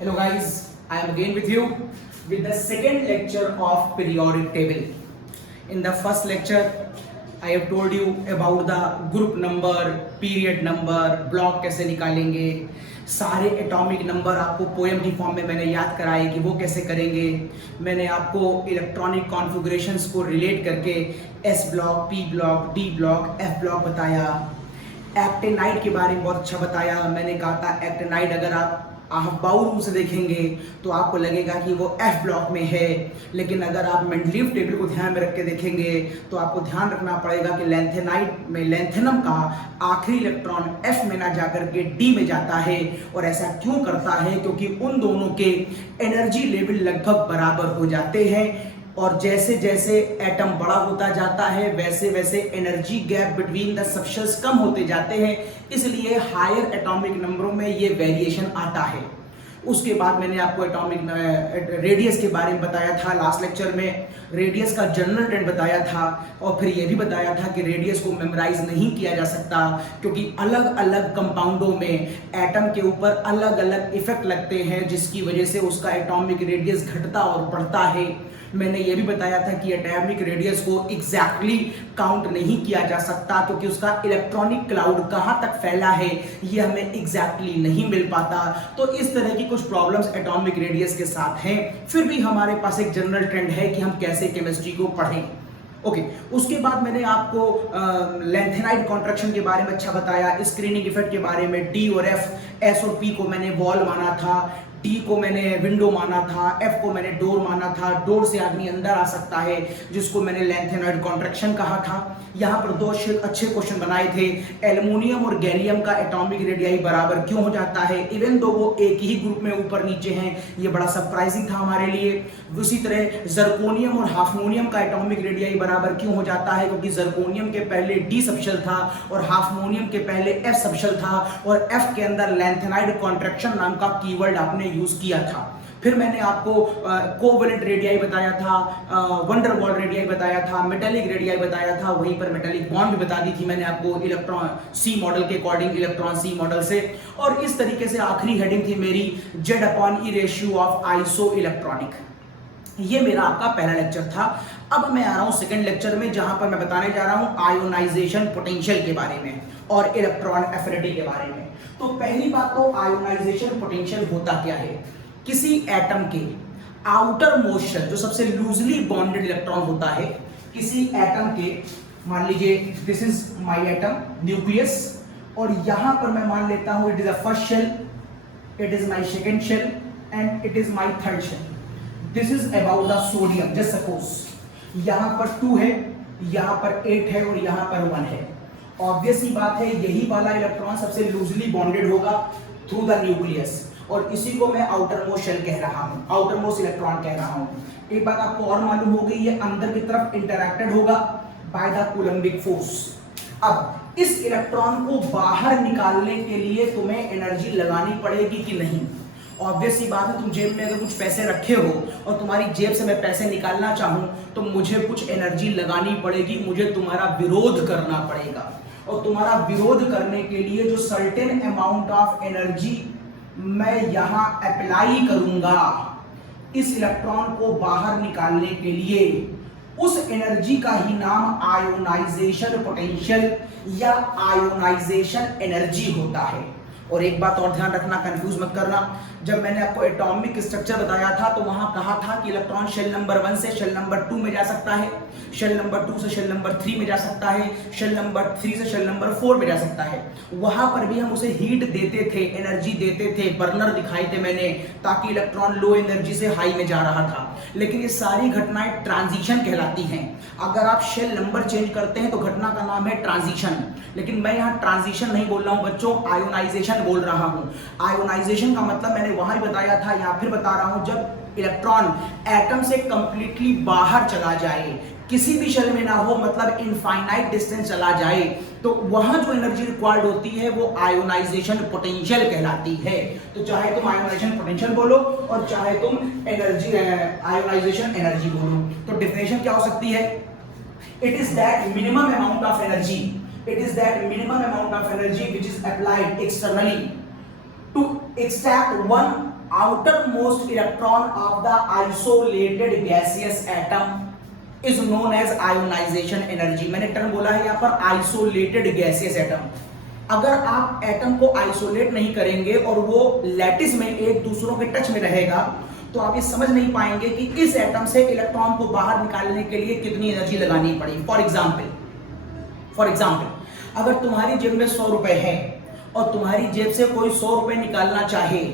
Hello guys, I am again with you with the second lecture of periodic table. In the first lecture, I have told you about the group number, period number, block कैसे निकालेंगे, सारे atomic number आपको poem की form में मैंने याद कराए कि वो कैसे करेंगे। मैंने आपको इलेक्ट्रॉनिक कॉन्फ़िगरेशंस को रिलेट करके S block, P block, D block, F block बताया। एक्टिनाइड के बारे में बहुत अच्छा बताया। मैंने कहा था एक्टिनाइड अगर आप बाउल रूल से देखेंगे तो आपको लगेगा कि वो एफ ब्लॉक में है, लेकिन अगर आप मेंडलीव टेबल को ध्यान में रख के देखेंगे तो आपको ध्यान रखना पड़ेगा कि लैंथेनाइड में लैंथेनम का आखिरी इलेक्ट्रॉन एफ में ना जाकर के डी में जाता है। और ऐसा क्यों करता है? क्योंकि उन दोनों के एनर्जी लेवल लगभग बराबर हो जाते हैं और जैसे जैसे एटम बड़ा होता जाता है वैसे वैसे energy gap between the subshells कम होते जाते हैं, इसलिए हायर एटॉमिक नंबरों में ये वेरिएशन आता है। उसके बाद मैंने आपको एटॉमिक रेडियस के बारे में बताया था लास्ट लेक्चर में, रेडियस का जनरल ट्रेंड बताया था और फिर ये भी बताया था कि रेडियस को मेमोराइज नहीं किया जा सकता क्योंकि अलग अलग कंपाउंडों में एटम के ऊपर अलग अलग इफेक्ट लगते हैं जिसकी वजह से उसका एटॉमिक रेडियस घटता और बढ़ता है। मैंने ये भी बताया था कि एटॉमिक रेडियस को एग्जैक्टली काउंट नहीं किया जा सकता क्योंकि उसका इलेक्ट्रॉनिक क्लाउड कहाँ तक फैला है ये हमें एग्जैक्टली नहीं मिल पाता। तो इस तरह की कुछ प्रॉब्लम्स एटॉमिक रेडियस के साथ हैं। फिर भी हमारे पास एक जनरल ट्रेंड है कि हम कैसे केमिस्ट्री को पढ़ें। ओके, उसके बाद मैंने आपको लैंथेनाइड कॉन्ट्रैक्शन के बारे में अच्छा बताया, स्क्रीनिंग इफेक्ट के बारे में। डी और एफ, एस और पी को मैंने वॉल माना था, डी को मैंने विंडो माना था, एफ को मैंने डोर माना था। डोर से आदमी अंदर आ सकता है जिसको मैंने लैंथेनाइड कॉन्ट्रैक्शन कहा था। यहाँ पर दो अच्छे क्वेश्चन बनाए थे। एल्युमिनियम और गैलियम का एटॉमिक रेडियाई बराबर क्यों हो जाता है इवन दो वो एक ही ग्रुप में ऊपर नीचे हैं, ये बड़ा सरप्राइजिंग था हमारे लिए। उसी तरह जर्कोनियम और हाफमोनियम का एटॉमिक रेडियाई बराबर क्यों हो जाता है क्योंकि जर्कोनियम के पहले डी सबशेल था और हाफमोनियम के पहले एफ सबशेल था और एफ के अंदर लैंथेनाइड कॉन्ट्रैक्शन नाम का कीवर्ड आपने यूज किया था। फिर मैंने आपको कोवेलेंट रेडियाई बताया था, वंडर वॉल रेडियाई बताया था, मेटेलिक रेडियाई बताया था, वहीं पर मेटेलिक बॉन्ड भी बता दी थी मैंने आपको इलेक्ट्रॉन सी मॉडल के अकॉर्डिंग, इलेक्ट्रॉन सी मॉडल से। और इस तरीके से आखिरी हेडिंग थी मेरी Z upon E ratio of iso electronic. ये मेरा आपका पहला लेक्चर था। अब मैं आ रहा हूं सेकंड लेक्चर में जहां पर मैं बताने जा रहा हूं आयोनाइजेशन पोटेंशियल के बारे में और इलेक्ट्रॉन एफिनिटी के बारे में। तो पहली बात तो आयोनाइजेशन पोटेंशियल होता क्या है? किसी एटम के आउटर मोस्ट शेल जो सबसे लूजली बॉन्डेड इलेक्ट्रॉन होता है, किसी एटम के, मान लीजिए this is my atom nucleus और यहां पर मैं मान लेता हूं it is a first shell, it is my second shell and it is my third shell. This is about the sodium. Just suppose यहां पर 2 है, यहां पर 8 है और यहां पर 1 है। ऑब्वियस ही बात है यही वाला इलेक्ट्रॉन सबसे लूजली बॉन्डेड होगा थ्रू द न्यूक्लियस और इसी को मैं आउटर मोस्ट शेल कह रहा हूं, आउटर मोस्ट इलेक्ट्रॉन कह रहा हूं। एक बात आपको और मालूम होगी, ये अंदर की तरफ इंटरैक्टेड होगा बाय द कूलम्बिक फोर्स। अब इस इलेक्ट्रॉन को बाहर निकालने के लिए तुम्हें एनर्जी लगानी पड़ेगी कि नहीं? ऑब्वियस ही बात है, तुम जेब में अगर कुछ पैसे रखे हो और तुम्हारी जेब से मैं पैसे निकालना चाहूं तो मुझे कुछ एनर्जी लगानी पड़ेगी, मुझे तुम्हारा विरोध करना पड़ेगा और तुम्हारा विरोध करने के लिए जो सर्टेन अमाउंट ऑफ एनर्जी मैं यहां अप्लाई करूंगा इस इलेक्ट्रॉन को बाहर निकालने के लिए, उस एनर्जी का ही नाम आयोनाइजेशन पोटेंशियल या आयोनाइजेशन एनर्जी होता है। और एक बात और ध्यान रखना, कंफ्यूज मत करना, जब मैंने आपको एटॉमिक स्ट्रक्चर बताया था तो वहां कहा था कि इलेक्ट्रॉन शेल नंबर 1 से शेल नंबर 2 में जा सकता है, शेल नंबर 2 से शेल नंबर 3 में जा सकता है, शेल नंबर 3 से शेल नंबर 4 में जा सकता है। वहां पर भी हम उसे हीट देते थे, एनर्जी देते थे, बर्नर दिखाए थे मैंने ताकि इलेक्ट्रॉन लो एनर्जी से हाई में जा रहा था। लेकिन ये सारी घटनाएं ट्रांजिशन कहलाती हैं। अगर आप शेल नंबर चेंज करते हैं तो घटना का नाम है ट्रांजिशन, लेकिन मैं यहाँ ट्रांजिशन नहीं बोल रहा हूँ बच्चों, आयोनाइजेशन बोल रहा हूँ। आयोनाइजेशन का मतलब मैंने वहां भी बताया था, यहाँ फिर बता रहा हूँ, जब इलेक्ट्रॉन एटम से कंप्लीटली बाहर चला जाए, किसी भी शेल में ना हो, मतलब इनफाइनाइट डिस्टेंस चला जाए, तो वहां जो एनर्जी रिक्वायर्ड होती है वो आयोनाइजेशन पोटेंशियल कहलाती है। तो चाहे तुम आयोनाइजेशन पोटेंशियल बोलो और चाहे तुम एनर्जी आयोनाइजेशन एनर्जी बोलो, तो डेफिनेशन क्या हो सकती है? It is that minimum amount of energy, it is that minimum amount of energy which is applied externally to extract one outer most electron of the isolated gaseous atom is known as ionization energy. मैंने term बोला है यहाँ पर isolated gaseous atom. अगर आप atom को isolate नहीं करेंगे और वो लैटिस में एक दूसरों के टच में रहेगा तो आप ये समझ नहीं पाएंगे कि इस एटम से इलेक्ट्रॉन को बाहर निकालने के लिए कितनी एनर्जी लगानी पड़ी। फॉर एग्जाम्पल अगर तुम्हारी जेब में 100 रुपए है और तुम्हारी जेब से कोई 100 रुपए निकालना चाहे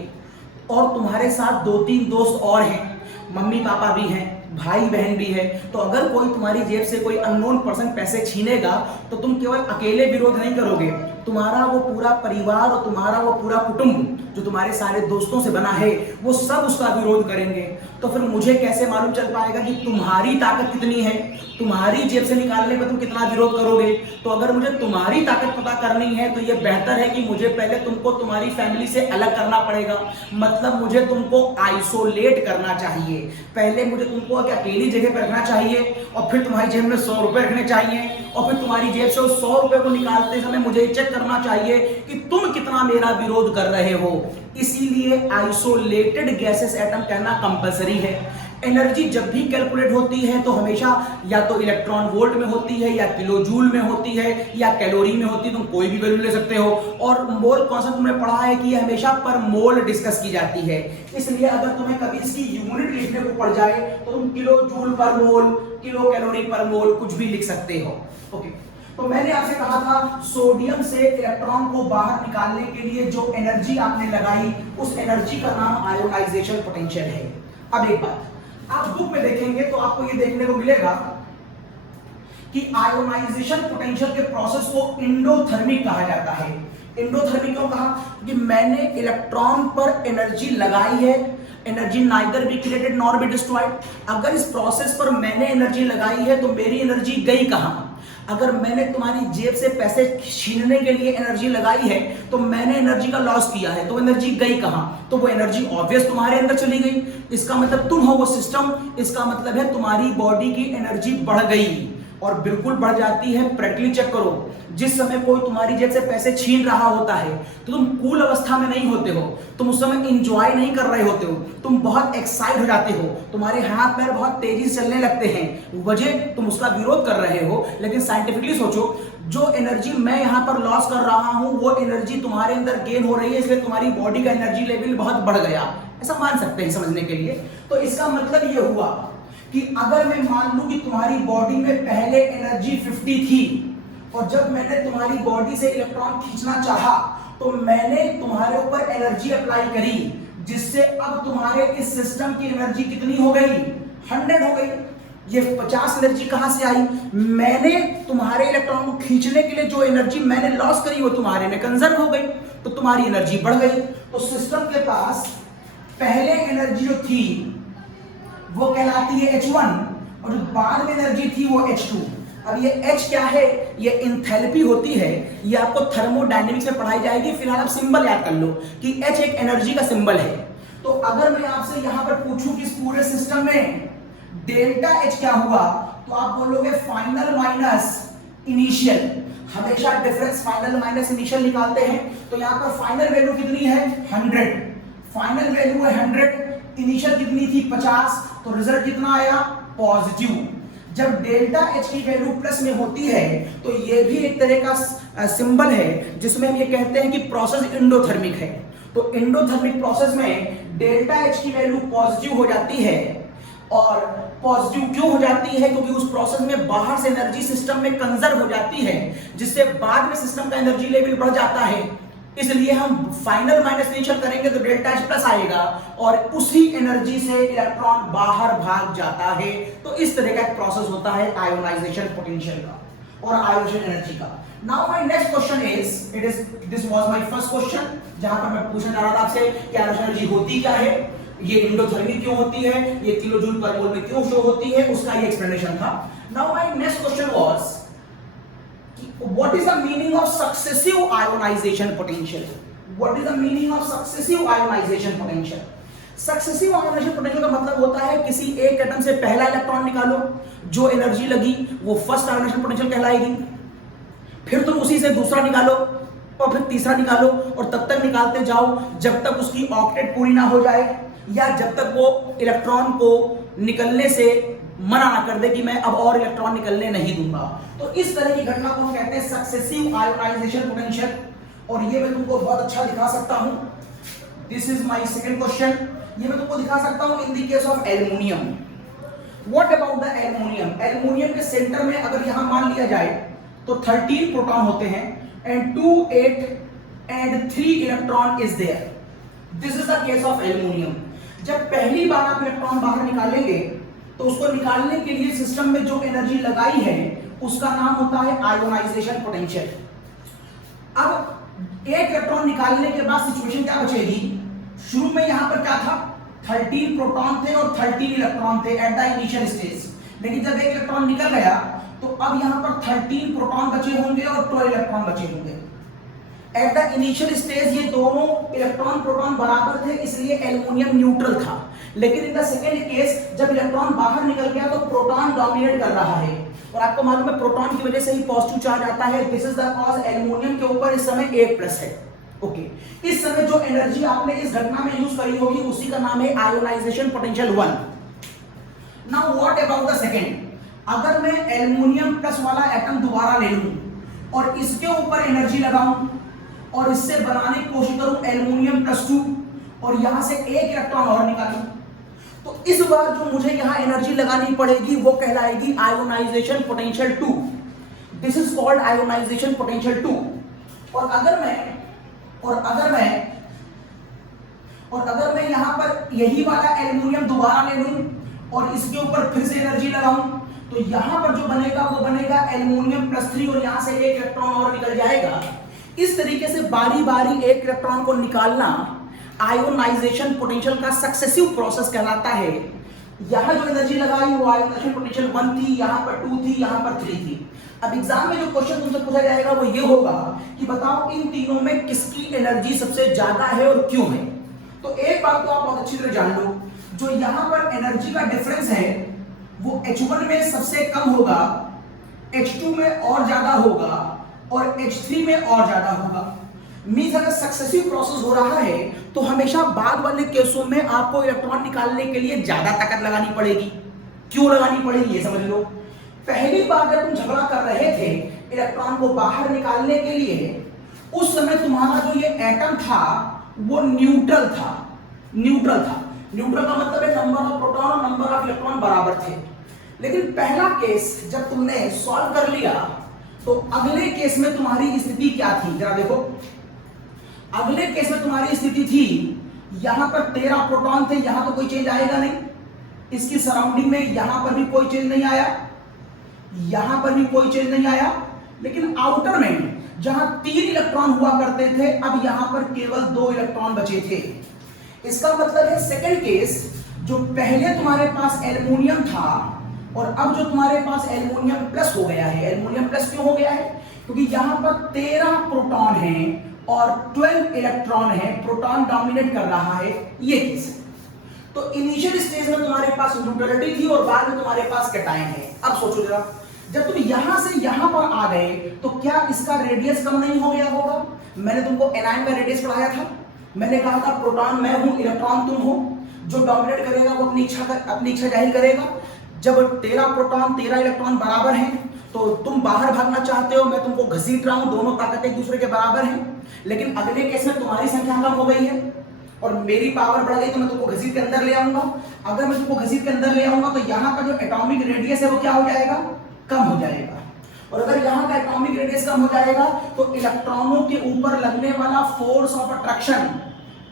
और तुम्हारे साथ 2-3 दोस्त और हैं, मम्मी पापा भी हैं, भाई बहन भी है, तो अगर कोई तुम्हारी जेब से कोई अननोन पर्सन पैसे छीनेगा तो तुम केवल अकेले विरोध नहीं करोगे, तुम्हारा वो पूरा परिवार और तुम्हारा वो पूरा कुटुंब जो तुम्हारे सारे दोस्तों से बना है वो सब उसका विरोध करेंगे। तो फिर मुझे कैसे मालूम चल पाएगा कि तुम्हारी ताकत कितनी है, तुम्हारी जेब से निकालने पर तुम कितना विरोध करोगे। तो अगर मुझे तुम्हारी ताकत पता करनी है तो ये बेहतर है कि मुझे पहले तुमको तुम्हारी फैमिली से अलग करना पड़ेगा, मतलब मुझे तुमको आइसोलेट करना चाहिए। पहले मुझे तुमको अकेली जगह पर रखना चाहिए और फिर तुम्हारी जेब में 100 रुपए रखने चाहिए और फिर तुम्हारी जेब से उस 100 रुपए को निकालते समय मुझे चेक करना चाहिए कि तुम कितना मेरा विरोध कर रहे हो। इसीलिए आइसोलेटेड गैसेस एटम कहना कंपलसरी है। एनर्जी जब भी कैलकुलेट होती है तो हमेशा या तो इलेक्ट्रॉन वोल्ट में होती है या किलो जूल में होती है या कैलोरी में होती है, तुम कोई भी वैल्यू ले सकते हो। और मोल कॉन्सेप्ट तुमने पढ़ा है कि यह हमेशा पर मोल डिस्कस की जाती है, इसलिए अगर तुम्हें कभी इसकी यूनिट लिखने को पड़ जाए तो तुम किलो जूल पर मोल, किलो कैलोरी पर मोल कुछ भी लिख सकते हो। ओके, तो मैंने आपसे कहा था सोडियम से इलेक्ट्रॉन को बाहर निकालने के लिए जो एनर्जी आपने लगाई उस एनर्जी का नाम आयोनाइजेशन पोटेंशियल है। अब एक बात आप बुक में देखेंगे तो आपको ये देखने को मिलेगा कि आयोनाइजेशन पोटेंशियल के प्रोसेस को एंडोथर्मिक कहा जाता है। एंडोथर्मिक क्यों कहा? कि मैंने इलेक्ट्रॉन पर एनर्जी लगाई है, energy neither be created nor be destroyed. अगर इस प्रोसेस पर मैंने एनर्जी लगाई है तो मेरी एनर्जी गई कहां? अगर मैंने तुम्हारी जेब से पैसे छीनने के लिए एनर्जी लगाई है तो मैंने एनर्जी का लॉस किया है, तो एनर्जी गई कहां? तो वो एनर्जी ऑब्वियस तुम्हारे अंदर चली गई। इसका मतलब तुम हो वो सिस्टम, इसका मतलब है तुम्हारी बॉडी की एनर्जी बढ़ गई और बिल्कुल बढ़ जाती है। प्रैक्टिकली चेक करो, जिस समय कोई तुम्हारी जेब से पैसे छीन रहा होता है तो तुम कूल अवस्था में नहीं होते हो, तुम उस समय एंजॉय नहीं कर रहे होते हो, तुम बहुत एक्साइट हो जाते हो, तुम्हारे हाथ पैर बहुत तेजी से चलने लगते हैं, वजह तुम उसका विरोध कर रहे हो। लेकिन साइंटिफिकली सोचो, जो एनर्जी मैं यहां पर लॉस कर रहा हूं वो एनर्जी तुम्हारे अंदर गेन हो रही है, इसलिए तुम्हारी बॉडी का एनर्जी लेवल बहुत बढ़ गया, ऐसा मान सकते हैं समझने के लिए। तो इसका मतलब ये हुआ कि अगर मैं मान लूं कि तुम्हारी बॉडी में पहले एनर्जी 50 थी और जब मैंने तुम्हारी बॉडी से इलेक्ट्रॉन खींचना चाहा तो मैंने तुम्हारे ऊपर एनर्जी अप्लाई करी, जिससे अब तुम्हारे इस सिस्टम की एनर्जी कितनी हो गई? 100 हो गई। ये 50 एनर्जी कहां से आई? मैंने तुम्हारे इलेक्ट्रॉन को खींचने के लिए जो एनर्जी मैंने लॉस करी वो तुम्हारे में कंजर्व हो गई, तो तुम्हारी एनर्जी बढ़ गई। तो सिस्टम के पास पहले एनर्जी जो थी वो कहलाती है H1 और जो बाद में एनर्जी थी वो H2। अब ये H क्या है? ये इंथैल्पी होती है, ये आपको थर्मोडायनेमिक्स में पढ़ाई जाएगी। फिलहाल आप सिंबल याद कर लो कि H एक एनर्जी का सिंबल है। तो अगर मैं आपसे यहां पर पूछूं कि इस पूरे सिस्टम में डेल्टा H क्या हुआ, तो आप बोलोगे फाइनल माइनस इनिशियल। हमेशा डिफरेंस फाइनल माइनस इनिशियल निकालते हैं, तो यहां पर फाइनल वैल्यू कितनी है? 100। फाइनल वैल्यू है 100, इनिशियल कितनी थी? 50, तो रिजल्ट कितना आया? पॉजिटिव। जब डेल्टा H की वैल्यू प्लस में होती है तो ये भी एक तरह का सिंबल है जिसमें हम ये कहते हैं कि प्रोसेस एंडोथर्मिक है। तो एंडोथर्मिक प्रोसेस में डेल्टा H की वैल्यू पॉजिटिव हो जाती है। और पॉजिटिव क्यों हो जाती है? क्योंकि उस प्रोसेस में बाहर से एनर्जी सिस्टम में कंजर्व हो जाती है, जिससे बाद में सिस्टम का एनर्जी लेवल बढ़ जाता है। इसलिए हम फाइनल माइनस इनिशियल करेंगे तो डेल्टा H प्लस आएगा और उसी एनर्जी से इलेक्ट्रॉन बाहर भाग जाता है। तो इस तरह का एक प्रोसेस होता है आयोनाइजेशन पोटेंशियल का और आयोनाइजेशन एनर्जी का। Now my next question is this was my first question, जहां पर मैं पूछना चाह रहा था आपसे कि आयोनाइजेशन एनर्जी होती क्या है, ये एंडोथर्मिक क्यों होती है, ये किलो जूल पर मोल में क्यों शो होती है, उसका ये एक्सप्लेनेशन था। Now my next question was what is the meaning of successive ionization potential? What is the meaning of successive ionization potential? Successive ionization potential का मतलब होता है किसी एक एटम से पहला इलेक्ट्रॉन निकालो, जो एनर्जी लगी वो फर्स्ट आयोनाइजेशन पोटेंशियल कहलाएगी। फिर तुम उसी से दूसरा निकालो, और फिर तीसरा निकालो और तब तक निकालते जाओ जब तक उसकी ऑक्टेट पूरी ना हो जाए या जब तक वो इलेक्ट्रॉन को निकलने से मना ना कर दे कि मैं अब और इलेक्ट्रॉन निकलने नहीं दूंगा। तो इस तरह की घटना को हम कहते हैं सक्सेसिव आयोनाइजेशन पोटेंशियल। और ये मैं तुमको बहुत अच्छा दिखा सकता हूं। This is my second question. ये मैं तुमको दिखा सकता हूं इन the case of aluminium. What about the aluminium? Aluminium के सेंटर में अगर यहां मान लिया जाए तो 13 प्रोटॉन होते हैं and 2 8 and 3 electron is there. This is the case of aluminium. जब पहली बार आप इलेक्ट्रॉन बाहर निकालेंगे तो उसको निकालने के लिए सिस्टम में जो एनर्जी लगाई है उसका नाम होता है आयोनाइजेशन पोटेंशियल। अब एक इलेक्ट्रॉन निकालने के बाद सिचुएशन क्या बचेगी? शुरू में यहां पर क्या था? 13 प्रोटॉन थे और 13 इलेक्ट्रॉन थे एट द इनिशियल स्टेज। लेकिन जब एक इलेक्ट्रॉन निकल गया तो अब यहां पर 13 प्रोटॉन बचे होंगे और 12 इलेक्ट्रॉन बचे होंगे। एट द इनिशियल स्टेज ये दोनों इलेक्ट्रॉन प्रोटॉन बराबर थे, इसलिए एल्युमिनियम न्यूट्रल था। लेकिन इन द सेकेंड केस जब इलेक्ट्रॉन बाहर निकल गया तो प्रोटॉन डोमिनेट कर रहा है और आपको मालूम है प्रोटॉन की वजह से ही पॉजिटिव चार्ज आता है। This is the cause aluminium के ऊपर इस समय 1 प्लस है। ओके, इस समय जो एनर्जी आपने इस घटना में यूज करी होगी उसी का नाम है ionization potential 1। Now what about the second? अगर मैं एल्युमिनियम प्लस वाला एटम दोबारा ले लूं और इसके ऊपर एनर्जी लगाऊं और इससे बनाने की कोशिश करूं एल्युमिनियम प्लस 2 और यहां से एक इलेक्ट्रॉन और निकालूं, तो इस बार जो मुझे यहां एनर्जी लगानी पड़ेगी वो कहलाएगी ionization potential 2। This is called ionization potential 2। और अगर मैं यहां पर यही वाला एल्युमिनियम दोबारा ले लूं और इसके ऊपर फिर से एनर्जी लगाऊं तो यहां पर जो बनेगा वो बनेगा एल्युमिनियम प्लस 3 और यहां से एक इलेक्ट्रॉन और निकल जाएगा। इस तरीके से बारी बारी एक इलेक्ट्रॉन को निकालना आयोनाइजेशन पोटेंशियल का सक्सेसिव प्रोसेस कहलाता है। यहां जो एनर्जी लगाई वो आयोनाइजेशन पोटेंशियल 1 थी, यहां पर 2 थी, यहां पर 3 थी। अब एग्जाम में जो क्वेश्चन तुमसे पूछा जाएगा वो ये होगा कि बताओ इन तीनों में किसकी एनर्जी सबसे ज्यादा है और क्यों है। तो एक बात तो आप बहुत अच्छी तरह जान लो, जो यहां पर एनर्जी का डिफरेंस है वो H1 में सबसे कम होगा, H2 में और ज्यादा होगा और H3 में और ज्यादा होगा। मींस अगर सक्सेसिव प्रोसेस हो रहा है तो हमेशा बाद वाले केसों में आपको इलेक्ट्रॉन निकालने के लिए ज्यादा ताकत लगानी पड़ेगी। क्यों लगानी पड़ेगी ये समझ लो। पहली बार जब तुम झगड़ा कर रहे थे इलेक्ट्रॉन को बाहर निकालने के लिए, उस समय तुम्हारा जो ये एटम था वो न्यूट्रल था। न्यूट्रल का मतलब है नंबर ऑफ प्रोटॉन और नंबर ऑफ इलेक्ट्रॉन बराबर थे। लेकिन पहला केस जब तुमने सॉल्व कर लिया तो अगले केस में तुम्हारी स्थिति क्या थी जरा देखो। अगले केस में तुम्हारी स्थिति थी यहां पर 13 प्रोटॉन थे, यहां तो कोई चेंज आएगा नहीं, इसकी सराउंडिंग में यहां पर भी कोई चेंज नहीं आया, यहां पर भी कोई चेंज नहीं आया। लेकिन आउटर में जहां 3 इलेक्ट्रॉन हुआ करते थे अब यहां पर केवल 2 इलेक्ट्रॉन बचे थे। इसका मतलब है सेकंड केस, जो पहले तुम्हारे पास एल्युमिनियम था और अब जो तुम्हारे पास एल्युमिनियम प्लस हो गया है। एल्युमिनियम प्लस क्यों हो गया है? क्योंकि यहां पर 13 प्रोटॉन हैं और 12 इलेक्ट्रॉन हैं, प्रोटॉन डोमिनेट कर रहा है, ये केस है। तो इनिशियल स्टेज में तुम्हारे पास न्यूट्रलिटी थी और बाद में तुम्हारे पास कैटायन है। अब सोचो जरा, जब तुम यहां से यहां पर आ गए तो क्या इसका रेडियस कम नहीं हो गया होगा? मैंने तुमको एनायन का रेडियस पढ़ाया था, मैंने कहा था प्रोटॉन मैं हूं, इलेक्ट्रॉन तुम हो, जो डोमिनेट करेगा वो अपनी इच्छा जाहिर करेगा। जब 13 प्रोटॉन 13 इलेक्ट्रॉन बराबर हैं तो तुम बाहर भागना चाहते हो, मैं तुमको घसीट रहा हूं, दोनों ताकत एक दूसरे के बराबर हैं। लेकिन अगले केस में तुम्हारी संख्या कम हो गई है और मेरी पावर बढ़ गई तो मैं तुमको घसीट के अंदर ले आऊंगा। अगर मैं तुमको घसीट के अंदर ले आऊंगा तो यहाँ का जो एटॉमिक रेडियस है वो क्या हो जाएगा? कम हो जाएगा। और अगर यहाँ का एटॉमिक रेडियस कम हो जाएगा तो इलेक्ट्रॉनों के ऊपर लगने वाला फोर्स ऑफ अट्रैक्शन,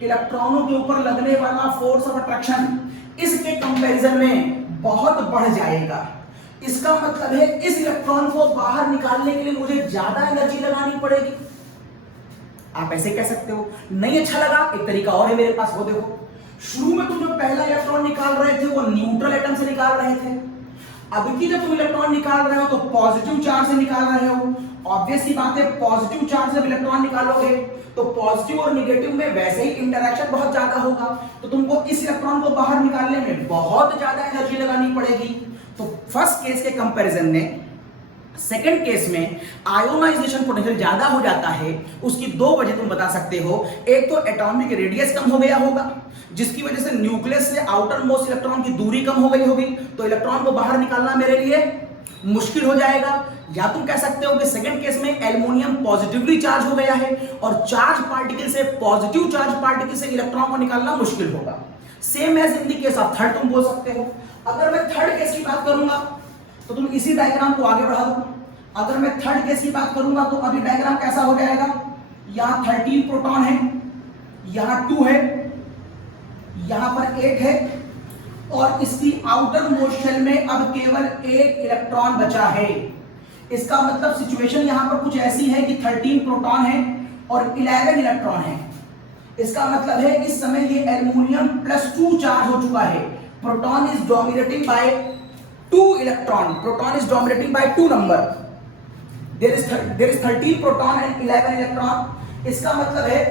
इलेक्ट्रॉनों के ऊपर लगने वाला फोर्स ऑफ अट्रैक्शन इसके कंपैरिजन में बहुत बढ़ जाएगा। इसका मतलब है इस इलेक्ट्रॉन को बाहर निकालने के लिए मुझे ज्यादा एनर्जी लगानी पड़ेगी। आप ऐसे कह सकते हो। नहीं अच्छा लगा, एक तरीका और है मेरे पास, वो देखो। शुरू में तुम जो पहला इलेक्ट्रॉन निकाल रहे थे वो न्यूट्रल एटम से निकाल रहे थे। अब की जब तुम इलेक्ट्रॉन निकाल रहे हो तो पॉजिटिव चार्ज से निकाल रहे हो। ऑब्वियस सी बात है, पॉजिटिव चार्ज से इलेक्ट्रॉन निकालोगे तो पॉजिटिव और नेगेटिव में वैसे ही इंटरेक्शन बहुत ज्यादा होगा, तो तुमको इस इलेक्ट्रॉन को बाहर निकालने में बहुत ज्यादा एनर्जी लगानी पड़ेगी। तो फर्स्ट केस के कंपैरिजन में सेकेंड केस में आयोनाइजेशन पोटेंशियल ज्यादा हो जाता है। उसकी दो वजह तुम बता सकते हो। एक तो एटॉमिक रेडियस कम हो गया होगा, जिसकी वजह से न्यूक्लियस से आउटर मोस्ट इलेक्ट्रॉन की दूरी कम हो गई होगी, तो इलेक्ट्रॉन को बाहर निकालना मेरे लिए मुश्किल हो जाएगा। या तुम कह सकते हो कि सेकंड केस में एल्युमिनियम पॉजिटिवली चार्ज हो गया है और चार्ज पार्टिकल से, पॉजिटिव चार्ज पार्टिकल से इलेक्ट्रॉन को निकालना मुश्किल होगा। Same as in the case of third तुम बोल सकते हो। अगर मैं थर्ड केस की बात करूंगा तो तुम इसी डायग्राम को आगे बढ़ा दो। अगर मैं थर्ड केस की बात करूंगा तो अभी डायग्राम कैसा हो जाएगा, यहां 13 प्रोटॉन है, यहां 2 है, यहां पर 8 है और इसकी आउटर मोस्ट शेल में अब केवल 1 इलेक्ट्रॉन बचा है। इसका मतलब सिचुएशन यहां पर कुछ ऐसी है कि 13 प्रोटॉन है और 11 इलेक्ट्रॉन है। इसका मतलब है इस समय ये एल्युमिनियम +2 चार्ज हो चुका है। Proton is dominating by 2 electron, proton is dominating by 2 number. There is 13 proton and 11 electron. इसका मतलब है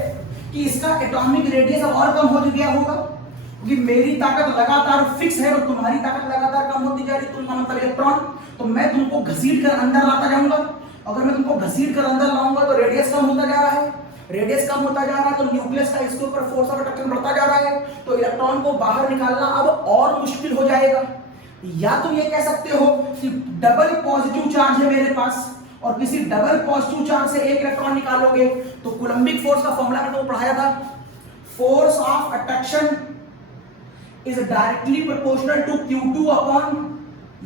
कि इसका एटॉमिक रेडियस अब और कम हो गया होगा, क्योंकि मेरी ताकत लगातार फिक्स है और तुम्हारी ताकत लगातार कम होती जा रही है। तुमका मतलब इलेक्ट्रॉन, तो मैं तुमको घसीट कर अंदर लाता जाऊंगा। अगर मैं तुमको घसीट कर अंदर लाऊंगा तो रेडियस कम होता जा रहा है, रेडियस कम होता जा रहा है तो न्यूक्लियस का इसके ऊपर फोर्स ऑफ अट्रैक्शन बढ़ता जा रहा है, तो इलेक्ट्रॉन को बाहर निकालना अब और मुश्किल हो जाएगा। या तुम ये कह सकते हो कि डबल पॉजिटिव चार्ज है मेरे पास और किसी डबल पॉजिटिव चार्ज से 1 इलेक्ट्रॉन निकालोगे तो कूलम्बिक फोर्स का फॉर्मूला मैंने तुमको पढ़ाया था, force of attraction is directly proportional to Q2 upon,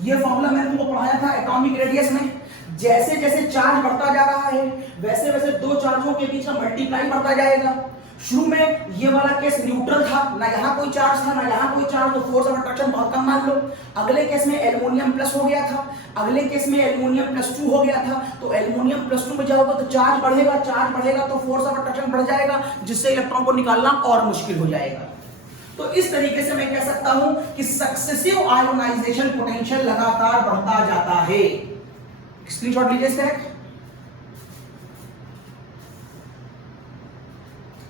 ये फॉर्मूला मैंने तुमको पढ़ाया था एटॉमिक रेडियस में। जैसे जैसे चार्ज बढ़ता जा रहा है वैसे वैसे दो चार्जों के बीच का मल्टीप्लाई बढ़ता जाएगा। शुरू में ये वाला केस न्यूट्रल था, ना यहाँ कोई चार्ज था ना यहाँ कोई चार्ज, तो फोर्स ऑफ अट्रैक्शन बहुत कम मान लो। अगले केस में एल्युमिनियम प्लस हो गया था, अगले केस में एल्युमिनियम +2 हो गया था, तो एल्युमिनियम +2 में जाओगे तो चार्ज बढ़ेगा तो फोर्स ऑफ अट्रैक्शन बढ़ जाएगा, जिससे इलेक्ट्रॉन को निकालना और मुश्किल हो जाएगा। तो इस तरीके से मैं कह सकता हूं कि सक्सेसिव आयोनाइजेशन पोटेंशियल लगातार बढ़ता जाता है। स्क्रीनशॉट लीजिए इसका।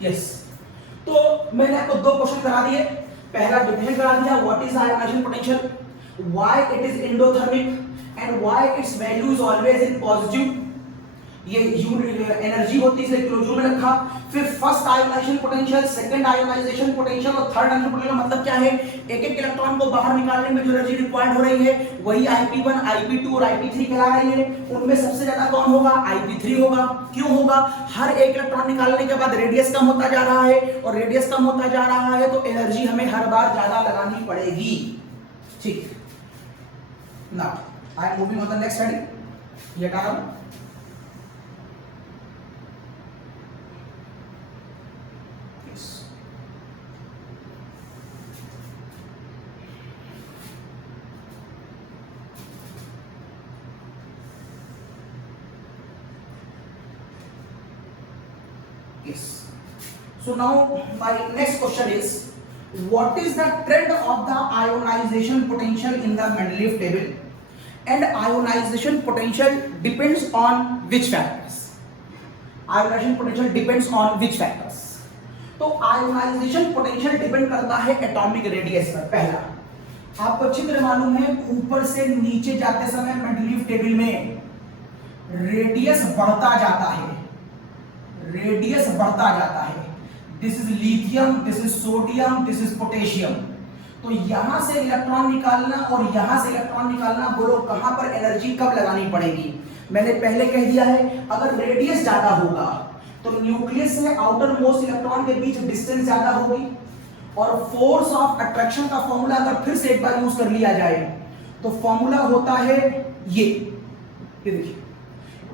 यस, तो मैंने आपको 2 क्वेश्चन करा दिए। पहला डिफाइन करा दिया what is ionization potential, why it is endothermic and why it's value is always in positive. ये एनर्जी होती है इसलिए किलोजूल में रखा। फिर first ionization potential, second ionization potential और थर्ड आयोनाइजेशन पोटेंशियल मतलब क्या है, एक इलेक्ट्रॉन को बाहर निकालने में जो एनर्जी रिक्वायर्ड हो रही है वही IP1, IP2 और IP3 कहला रही है। उनमें सबसे ज्यादा कौन होगा, IP3 होगा। क्यों होगा, हर एक इलेक्ट्रॉन निकालने के बाद रेडियस कम होता जा रहा है और रेडियस कम होता जा रहा है तो एनर्जी हमें हर बार ज्यादा लगानी पड़ेगी। ठीक, now I am moving on the next study. ये कहा Yes. So now my next question is, what is the trend of the ionization potential in the Mendeleev table, and ionization potential depends on which factors? Ionization potential depends on which factors? तो ionization potential depend करता है atomic radius पर। पहला आपको चित्र मालूम है, ऊपर से नीचे जाते समय Mendeleev टेबल में रेडियस बढ़ता जाता है, रेडियस बढ़ता जाता है। This is lithium, this is sodium, this is potassium. तो यहां से इलेक्ट्रॉन निकालना और यहां से इलेक्ट्रॉन निकालना, बोलो कहां पर एनर्जी कब लगानी पड़ेगी। मैंने पहले कह दिया है, अगर रेडियस ज्यादा होगा तो न्यूक्लियस से आउटर मोस्ट इलेक्ट्रॉन के बीच डिस्टेंस ज्यादा होगी और फोर्स ऑफ अट्रैक्शन का फॉर्मूला अगर फिर से एक बार यूज कर लिया जाए तो फॉर्मूला होता है ये देखिए।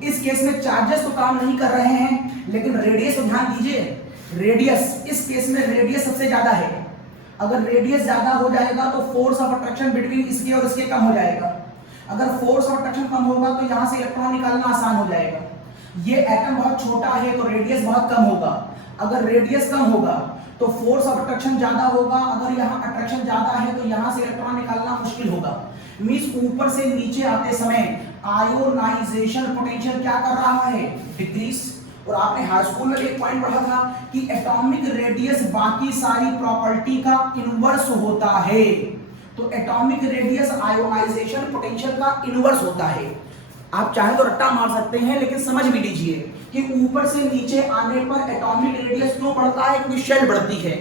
इस केस में चार्जेस तो काम नहीं कर रहे हैं लेकिन रेडियस को ध्यान दीजिए। रेडियस, इस केस में रेडियस सबसे ज्यादा है। अगर रेडियस ज्यादा हो जाएगा तो फोर्स ऑफ अट्रैक्शन बिटवीन इसके और इसके कम हो जाएगा। अगर फोर्स ऑफ अट्रैक्शन कम होगा तो यहां से इलेक्ट्रॉन निकालना आसान हो जाएगा। ये एटम बहुत छोटा है तो रेडियस बहुत कम होगा। अगर रेडियस कम होगा तो फोर्स ऑफ अट्रैक्शन ज्यादा होगा। अगर यहाँ अट्रैक्शन ज्यादा है तो यहाँ से इलेक्ट्रॉन निकालना मुश्किल होगा। मींस ऊपर से नीचे आते समय आयोनाइजेशन पोटेंशियल क्या कर रहा है, डिक्रीज। और आपने हाई स्कूल में एक पॉइंट पढ़ा था कि एटॉमिक रेडियस बाकी सारी प्रॉपर्टी का इनवर्स होता है। तो एटॉमिक रेडियस आयोनाइजेशन पोटेंशियल का इनवर्स होता है। आप चाहे तो रट्टा मार सकते हैं, लेकिन समझ भी लीजिए कि ऊपर से नीचे आने पर एटॉमिक रेडियस क्यों बढ़ता है, क्योंकि शेल बढ़ती है।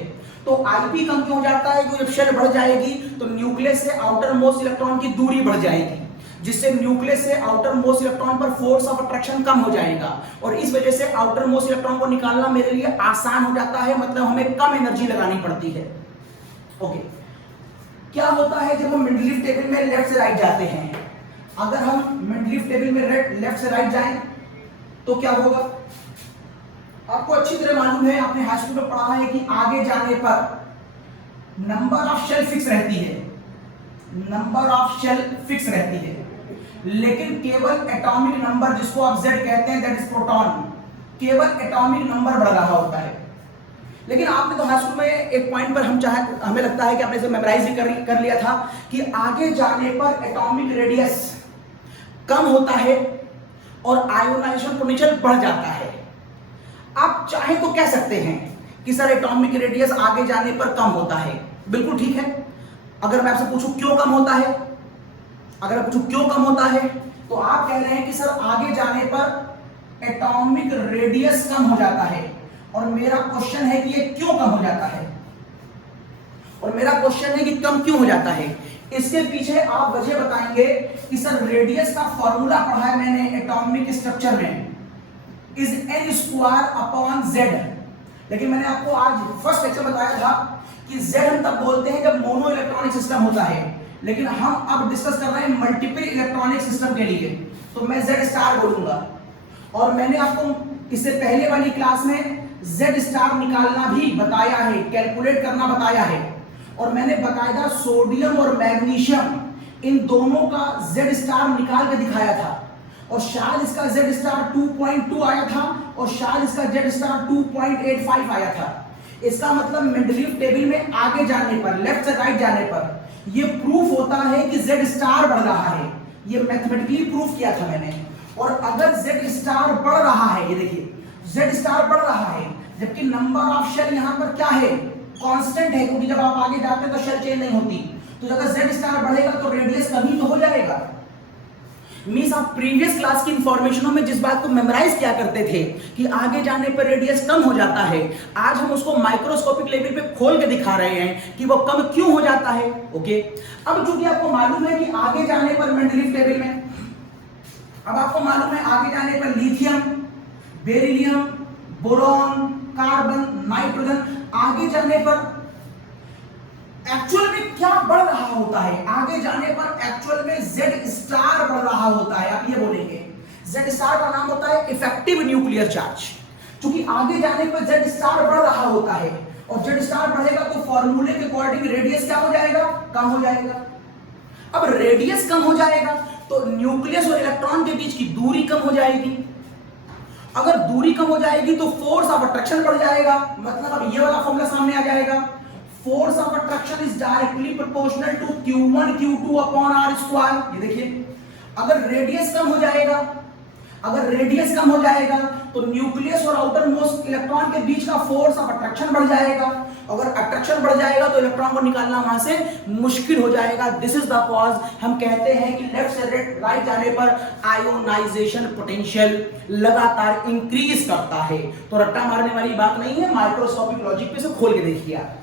तो आईपी कम क्यों हो जाता है, क्योंकि जब शेल बढ़ जाएगी तो न्यूक्लियस से आउटर मोस्ट इलेक्ट्रॉन की दूरी बढ़ जाएगी, जिससे न्यूक्लियस से आउटर मोस्ट इलेक्ट्रॉन पर फोर्स ऑफ अट्रैक्शन कम हो जाएगा, और इस वजह से आउटर मोस्ट इलेक्ट्रॉन को निकालना मेरे लिए आसान हो जाता है, मतलब हमें कम एनर्जी लगानी पड़ती है। ओके, क्या होता है जब हम मिडलिफ टेबल में लेफ्ट से राइट जाते हैं? अगर हम मिडलिफ टेबल में लेफ्ट से राइट जाएं तो क्या होगा? आपको अच्छी तरह मालूम है, आपने हाई स्कूल में पढ़ा है कि आगे जाने पर नंबर ऑफ शेल फिक्स रहती है, नंबर ऑफ शेल फिक्स रहती है, लेकिन केवल एटॉमिक नंबर, जिसको आप Z कहते हैं, दैट इज प्रोटॉन, केवल एटॉमिक नंबर बढ़ रहा होता है। लेकिन आपने तो हाई स्कूल में एक पॉइंट पर हमें लगता है कि आपने इसे मेमोराइज भी कर लिया था कि आगे जाने पर एटॉमिक रेडियस कम होता है और आयोनाइजेशन पोटेंशियल बढ़ जाता है। आप चाहे तो कह सकते हैं कि सर एटॉमिक रेडियस आगे जाने पर कम होता है, बिल्कुल ठीक है। अगर मैं आपसे पूछूं क्यों कम होता है, अगर मैं पूछूं क्यों कम होता है, तो आप कह रहे हैं कि सर आगे जाने पर एटॉमिक रेडियस कम हो जाता है, और मेरा क्वेश्चन है कि ये क्यों कम हो जाता है, और मेरा क्वेश्चन है कि कम क्यों हो जाता है। इसके पीछे आप वजह बताएंगे कि सर रेडियस का फॉर्मूला पढ़ा है मैंने एटॉमिक स्ट्रक्चर में, is n square upon z। लेकिन मैंने आपको आज फर्स्ट लेक्चर बताया था कि z हम तब बोलते हैं जब मोनो इलेक्ट्रॉनिक सिस्टम होता है, लेकिन हम अब डिस्कस कर रहे हैं मल्टीपल इलेक्ट्रॉनिक सिस्टम के लिए, तो मैं z स्टार बोलूंगा। और मैंने आपको इससे पहले वाली क्लास में z स्टार निकालना भी बताया है, कैलकुलेट करना बताया है, और मैंने बकायदा सोडियम और मैग्नीशियम इन दोनों का z स्टार निकाल के दिखाया था, और शायद इसका z स्टार 2.2 आया था, और शायद इसका z स्टार 2.85 आया था। इसका मतलब मेंडलीव टेबल में आगे जाने पर, लेफ्ट से राइट जाने पर, ये प्रूफ होता है कि z स्टार बढ़ रहा है। ये मैथमेटिकली प्रूफ किया था मैंने। और अगर z स्टार बढ़ रहा है, ये देखिए z स्टार बढ़ रहा है, जबकि नंबर ऑफ शेल यहां पर क्या है, कांस्टेंट है, क्योंकि जब आप आगे जाते हैं तो शेल चेंज नहीं होती, तो अगर z स्टार बढ़ेगा तो रेडियस कम ही तो हो जाएगा। मींस आप प्रीवियस क्लास की इंफॉर्मेशनों में जिस बात को मेमोराइज किया करते थे कि आगे जाने पर रेडियस कम हो जाता है, आज हम उसको माइक्रोस्कोपिक लेवल पे खोल के दिखा रहे हैं कि वो कम क्यों हो जाता है। ओके, अब चूंकि आपको मालूम है कि आगे जाने पर मेंडलीव टेबल में, अब आपको मालूम है आगे जाने पर lithium, beryllium, boron, carbon, nitrogen, आगे जाने पर एक्चुअल में क्या बढ़ रहा होता है, आगे जाने पर एक्चुअल में Z स्टार बढ़ रहा होता है। आप ये बोलेंगे Z स्टार का नाम होता है इफेक्टिव न्यूक्लियर चार्ज। क्योंकि आगे जाने पर Z स्टार बढ़ रहा होता है, और Z स्टार बढ़ेगा तो फॉर्मूले के अकॉर्डिंग रेडियस क्या हो जाएगा, कम हो जाएगा। अब रेडियस कम हो जाएगा तो न्यूक्लियस और इलेक्ट्रॉन के बीच की दूरी कम हो जाएगी। अगर दूरी कम हो जाएगी तो फोर्स ऑफ अट्रैक्शन बढ़ जाएगा, मतलब अब ये वाला फॉर्मूला सामने आ जाएगा, force of attraction is directly proportional to Q1 Q2 upon R square. ये देखिए, अगर रेडियस कम हो जाएगा, अगर रेडियस कम हो जाएगा तो न्यूक्लियस और आउटर मोस्ट इलेक्ट्रॉन के बीच का फोर्स ऑफ अट्रैक्शन बढ़ जाएगा। अगर अट्रैक्शन बढ़ जाएगा तो इलेक्ट्रॉन को निकालना वहां से मुश्किल हो जाएगा। दिस इज द कॉज हम कहते हैं कि लेफ्ट से राइट जाने पर आयोनाइजेशन पोटेंशियल लगातार इंक्रीज करता है। तो रट्टा मारने वाली बात नहीं है, माइक्रोस्कोपिक लॉजिक पे से खोल के देखिए आप।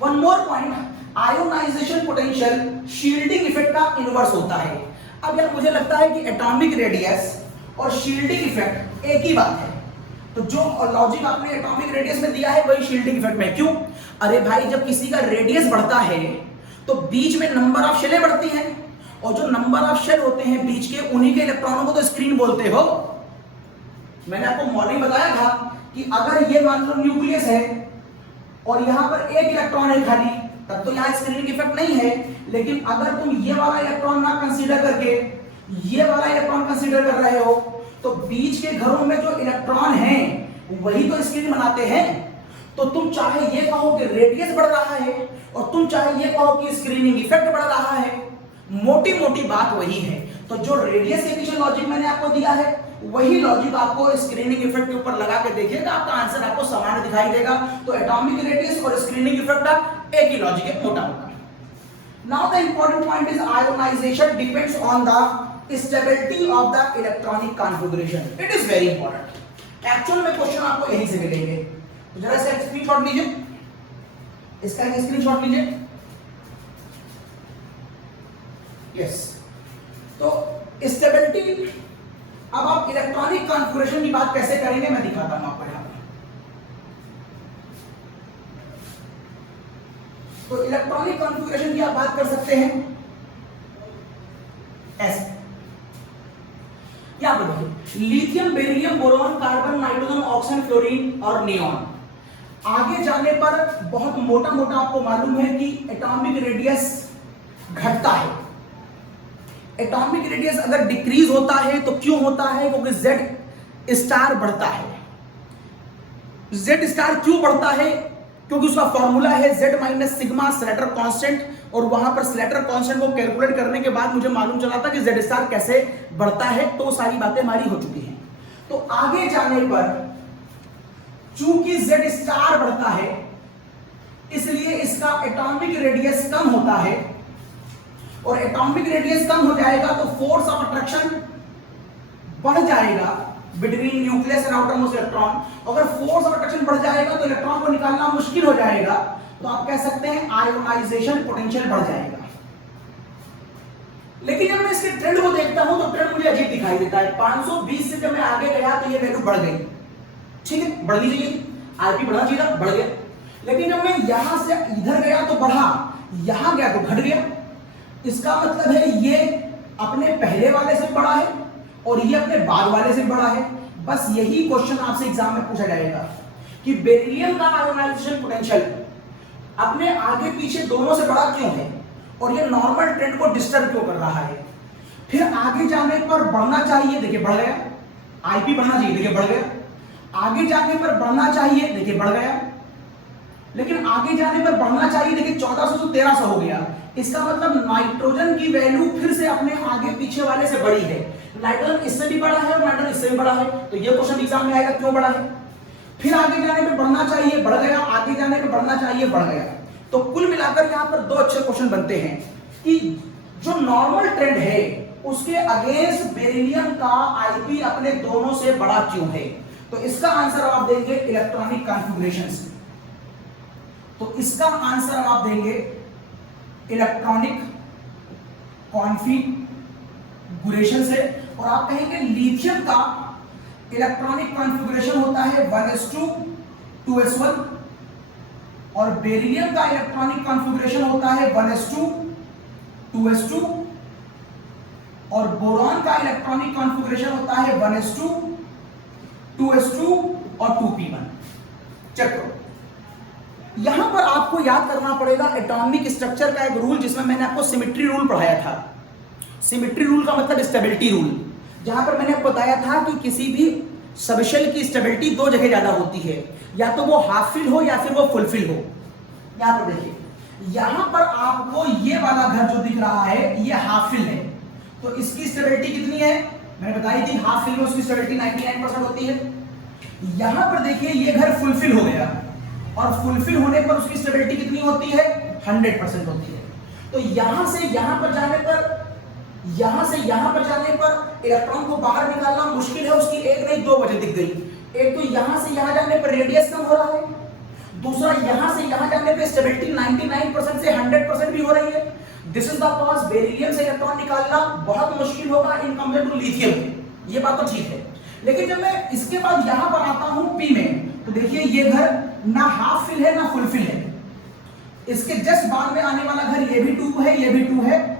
One more point, ionization potential shielding effect का इनवर्स होता है। अब यार मुझे लगता है कि एटॉमिक रेडियस और शील्डिंग इफेक्ट एक ही बात है, तो जो लॉजिक आपने एटॉमिक रेडियस में दिया है वही शील्डिंग इफेक्ट में। क्यों? अरे भाई, जब किसी का रेडियस बढ़ता है तो बीच में नंबर ऑफ शेलें बढ़ती हैं, और जो नंबर ऑफ शेल होते हैं बीच के, उन्हीं के इलेक्ट्रॉनों को तो स्क्रीन बोलते हो। मैंने आपको मॉर्निंग बताया था कि अगर ये मान लो न्यूक्लियस है और यहां पर एक इलेक्ट्रॉन है खाली, तब तो यहां स्क्रीनिंग इफेक्ट नहीं है। लेकिन अगर तुम ये वाला इलेक्ट्रॉन ना कंसीडर करके ये वाला इलेक्ट्रॉन कंसीडर कर रहे हो, तो बीच के घरों में जो इलेक्ट्रॉन हैं वही तो स्क्रीन बनाते हैं। तो तुम चाहे ये कहो कि रेडियस बढ़ रहा है, और तुम चाहे ये कहो कि स्क्रीनिंग इफेक्ट बढ़ रहा है, मोटी मोटी बात वही है। तो जो रेडियस के पीछे लॉजिक मैंने आपको दिया है, वही लॉजिक आपको स्क्रीनिंग इफेक्ट के ऊपर लगा के देखिएगा, आपका आंसर आपको समान दिखाई देगा। तो एटॉमिक रेडियस और स्क्रीनिंग इफेक्ट का एक ही लॉजिक है, मोटा मोटा। Now the important point is ionization depends on the stability of the electronic configuration, it is very important. Actual में क्वेश्चन आपको यहीं से मिलेंगे, तो जरा इसका स्क्रीनशॉट लीजिए, इसका एक स्क्रीनशॉट लीजिए। यस, तो स्टेबिलिटी, अब आप इलेक्ट्रॉनिक कॉन्फ़िगरेशन की बात कैसे करेंगे मैं दिखाता हूं आपको यहां पर। तो इलेक्ट्रॉनिक कॉन्फ़िगरेशन की आप बात कर सकते हैं ऐसे, यहां पर देखिए lithium, beryllium, boron, carbon, nitrogen, oxygen, fluorine और नियॉन। आगे जाने पर बहुत मोटा मोटा आपको मालूम है कि एटॉमिक रेडियस घटता है। एटॉमिक रेडियस अगर डिक्रीज होता है तो क्यों होता है? क्योंकि जेड स्टार बढ़ता है। जेड स्टार क्यों बढ़ता है? क्योंकि उसका फॉर्मूला है Z minus sigma Slater constant, और वहां पर स्लेटर कांस्टेंट को कैलकुलेट करने के बाद मुझे मालूम चला था कि जेड स्टार कैसे बढ़ता है, तो सारी बातें हमारी हो चुकी हैं। तो आगे जाने पर चूंकि जेड स्टार बढ़ता है इसलिए इसका एटॉमिक रेडियस कम होता है, और एटॉमिक रेडियस कम हो जाएगा तो फोर्स ऑफ अट्रैक्शन बढ़ जाएगा between nucleus and outer most electron. अगर फोर्स ऑफ अट्रैक्शन बढ़ जाएगा तो इलेक्ट्रॉन को निकालना मुश्किल हो जाएगा, तो आप कह सकते हैं आयोनाइजेशन पोटेंशियल बढ़ जाएगा। लेकिन जब मैं इसके ट्रेंड को देखता हूं तो ट्रेंड मुझे अजीब दिखाई देता है। 520 से जब मैं आगे गया तो ये वैल्यू बढ़ गई, ठीक है, बढ़नी चाहिए, आरपी बढ़ना चाहिए था, बढ़ गया। लेकिन जब मैं यहां से इधर गया तो बढ़ा, यहां गया तो घट गया। इसका मतलब है ये अपने पहले वाले से बड़ा है और ये अपने बाद वाले से बड़ा है। बस यही क्वेश्चन आपसे एग्जाम में पूछा जाएगा कि बेरिलियम का आयोनाइजेशन पोटेंशियल अपने आगे पीछे दोनों से बड़ा क्यों है और ये नॉर्मल ट्रेंड को डिस्टर्ब क्यों कर रहा है। फिर आगे जाने पर बढ़ना चाहिए, देखिए बढ़ गया। आईपी बढ़ना चाहिए, देखिए बढ़ गया। आगे जाने पर बढ़ना चाहिए, देखिए बढ़ गया। लेकिन आगे जाने पर बढ़ना चाहिए, देखिए 1400 से 1300 हो गया। इसका मतलब नाइट्रोजन की वैल्यू फिर से अपने आगे पीछे वाले से बड़ी है। नाइट्रोजन इससे भी बड़ा है और नाइट्रोजन इससे भी बड़ा है, तो ये क्वेश्चन एग्जाम में आएगा क्यों बड़ा है। फिर आगे जाने पे बढ़ना चाहिए, बढ़ गया। आगे जाने पे बढ़ना चाहिए, बढ़ गया। तो कुल मिलाकर यहाँ पर दो अच्छे क्वेश्चन बनते हैं कि जो नॉर्मल ट्रेंड है उसके अगेंस्ट बेरिलियम का आईपी अपने दोनों से बड़ा क्यों है। तो इसका आंसर आप देंगे इलेक्ट्रॉनिक कॉन्फ़िगरेशन से। तो इसका आंसर आप देंगे इलेक्ट्रॉनिक कॉन्फ़िगरेशन से, और आप कहेंगे लिथियम का इलेक्ट्रॉनिक कॉन्फ़िगरेशन होता है 1s2 2s1, और बेरिलियम का इलेक्ट्रॉनिक कॉन्फ़िगरेशन होता है 1s2 2s2, और बोरॉन का इलेक्ट्रॉनिक कॉन्फ़िगरेशन होता है 1s2 2s2 और 2p1। चेक करो, यहां पर आपको याद करना पड़ेगा एटॉमिक स्ट्रक्चर का एक रूल जिसमें मैंने आपको सिमेट्री रूल पढ़ाया था। सिमेट्री रूल का मतलब स्टेबिलिटी रूल, जहां पर मैंने आपको बताया था कि किसी भी सबशेल की स्टेबिलिटी दो जगह ज्यादा होती है, या तो वो हाफ फिल हो या फिर वो फुल फिल हो। यहां पर देखिए, यहां पर आपको ये वाला घर जो दिख रहा है ये हाफ फिल है, तो इसकी स्टेबिलिटी कितनी है मैंने बताई थी, हाफ फिल में उसकी स्टेबिलिटी 99% होती है। यहां पर देखिए ये घर फुलफिल हो गया, और फुलफिल होने पर उसकी स्टेबिलिटी कितनी होती है 100% होती है। तो यहां से यहां पर जाने पर, यहां से यहां पर जाने पर इलेक्ट्रॉन को बाहर निकालना मुश्किल है। उसकी एक नहीं दो वजह दिख गई। एक तो यहां से यहां जाने पर रेडियस कम हो रहा है, दूसरा यहां से यहां जाने पर स्टेबिलिटी 99% से 100% भी हो रही है। This is the cause beryllium से इलेक्ट्रॉन निकालना बहुत मुश्किल होगा इन कंपेयर टू लिथियम। ये बात तो ठीक है, लेकिन जब मैं इसके बाद यहां पर आता हूं पी में, तो देखिए ये घर ना हाफ फिल है ना फुल फिल है। इसके जस्ट बाद में आने वाला घर ये भी 2 है, ये भी 2 है,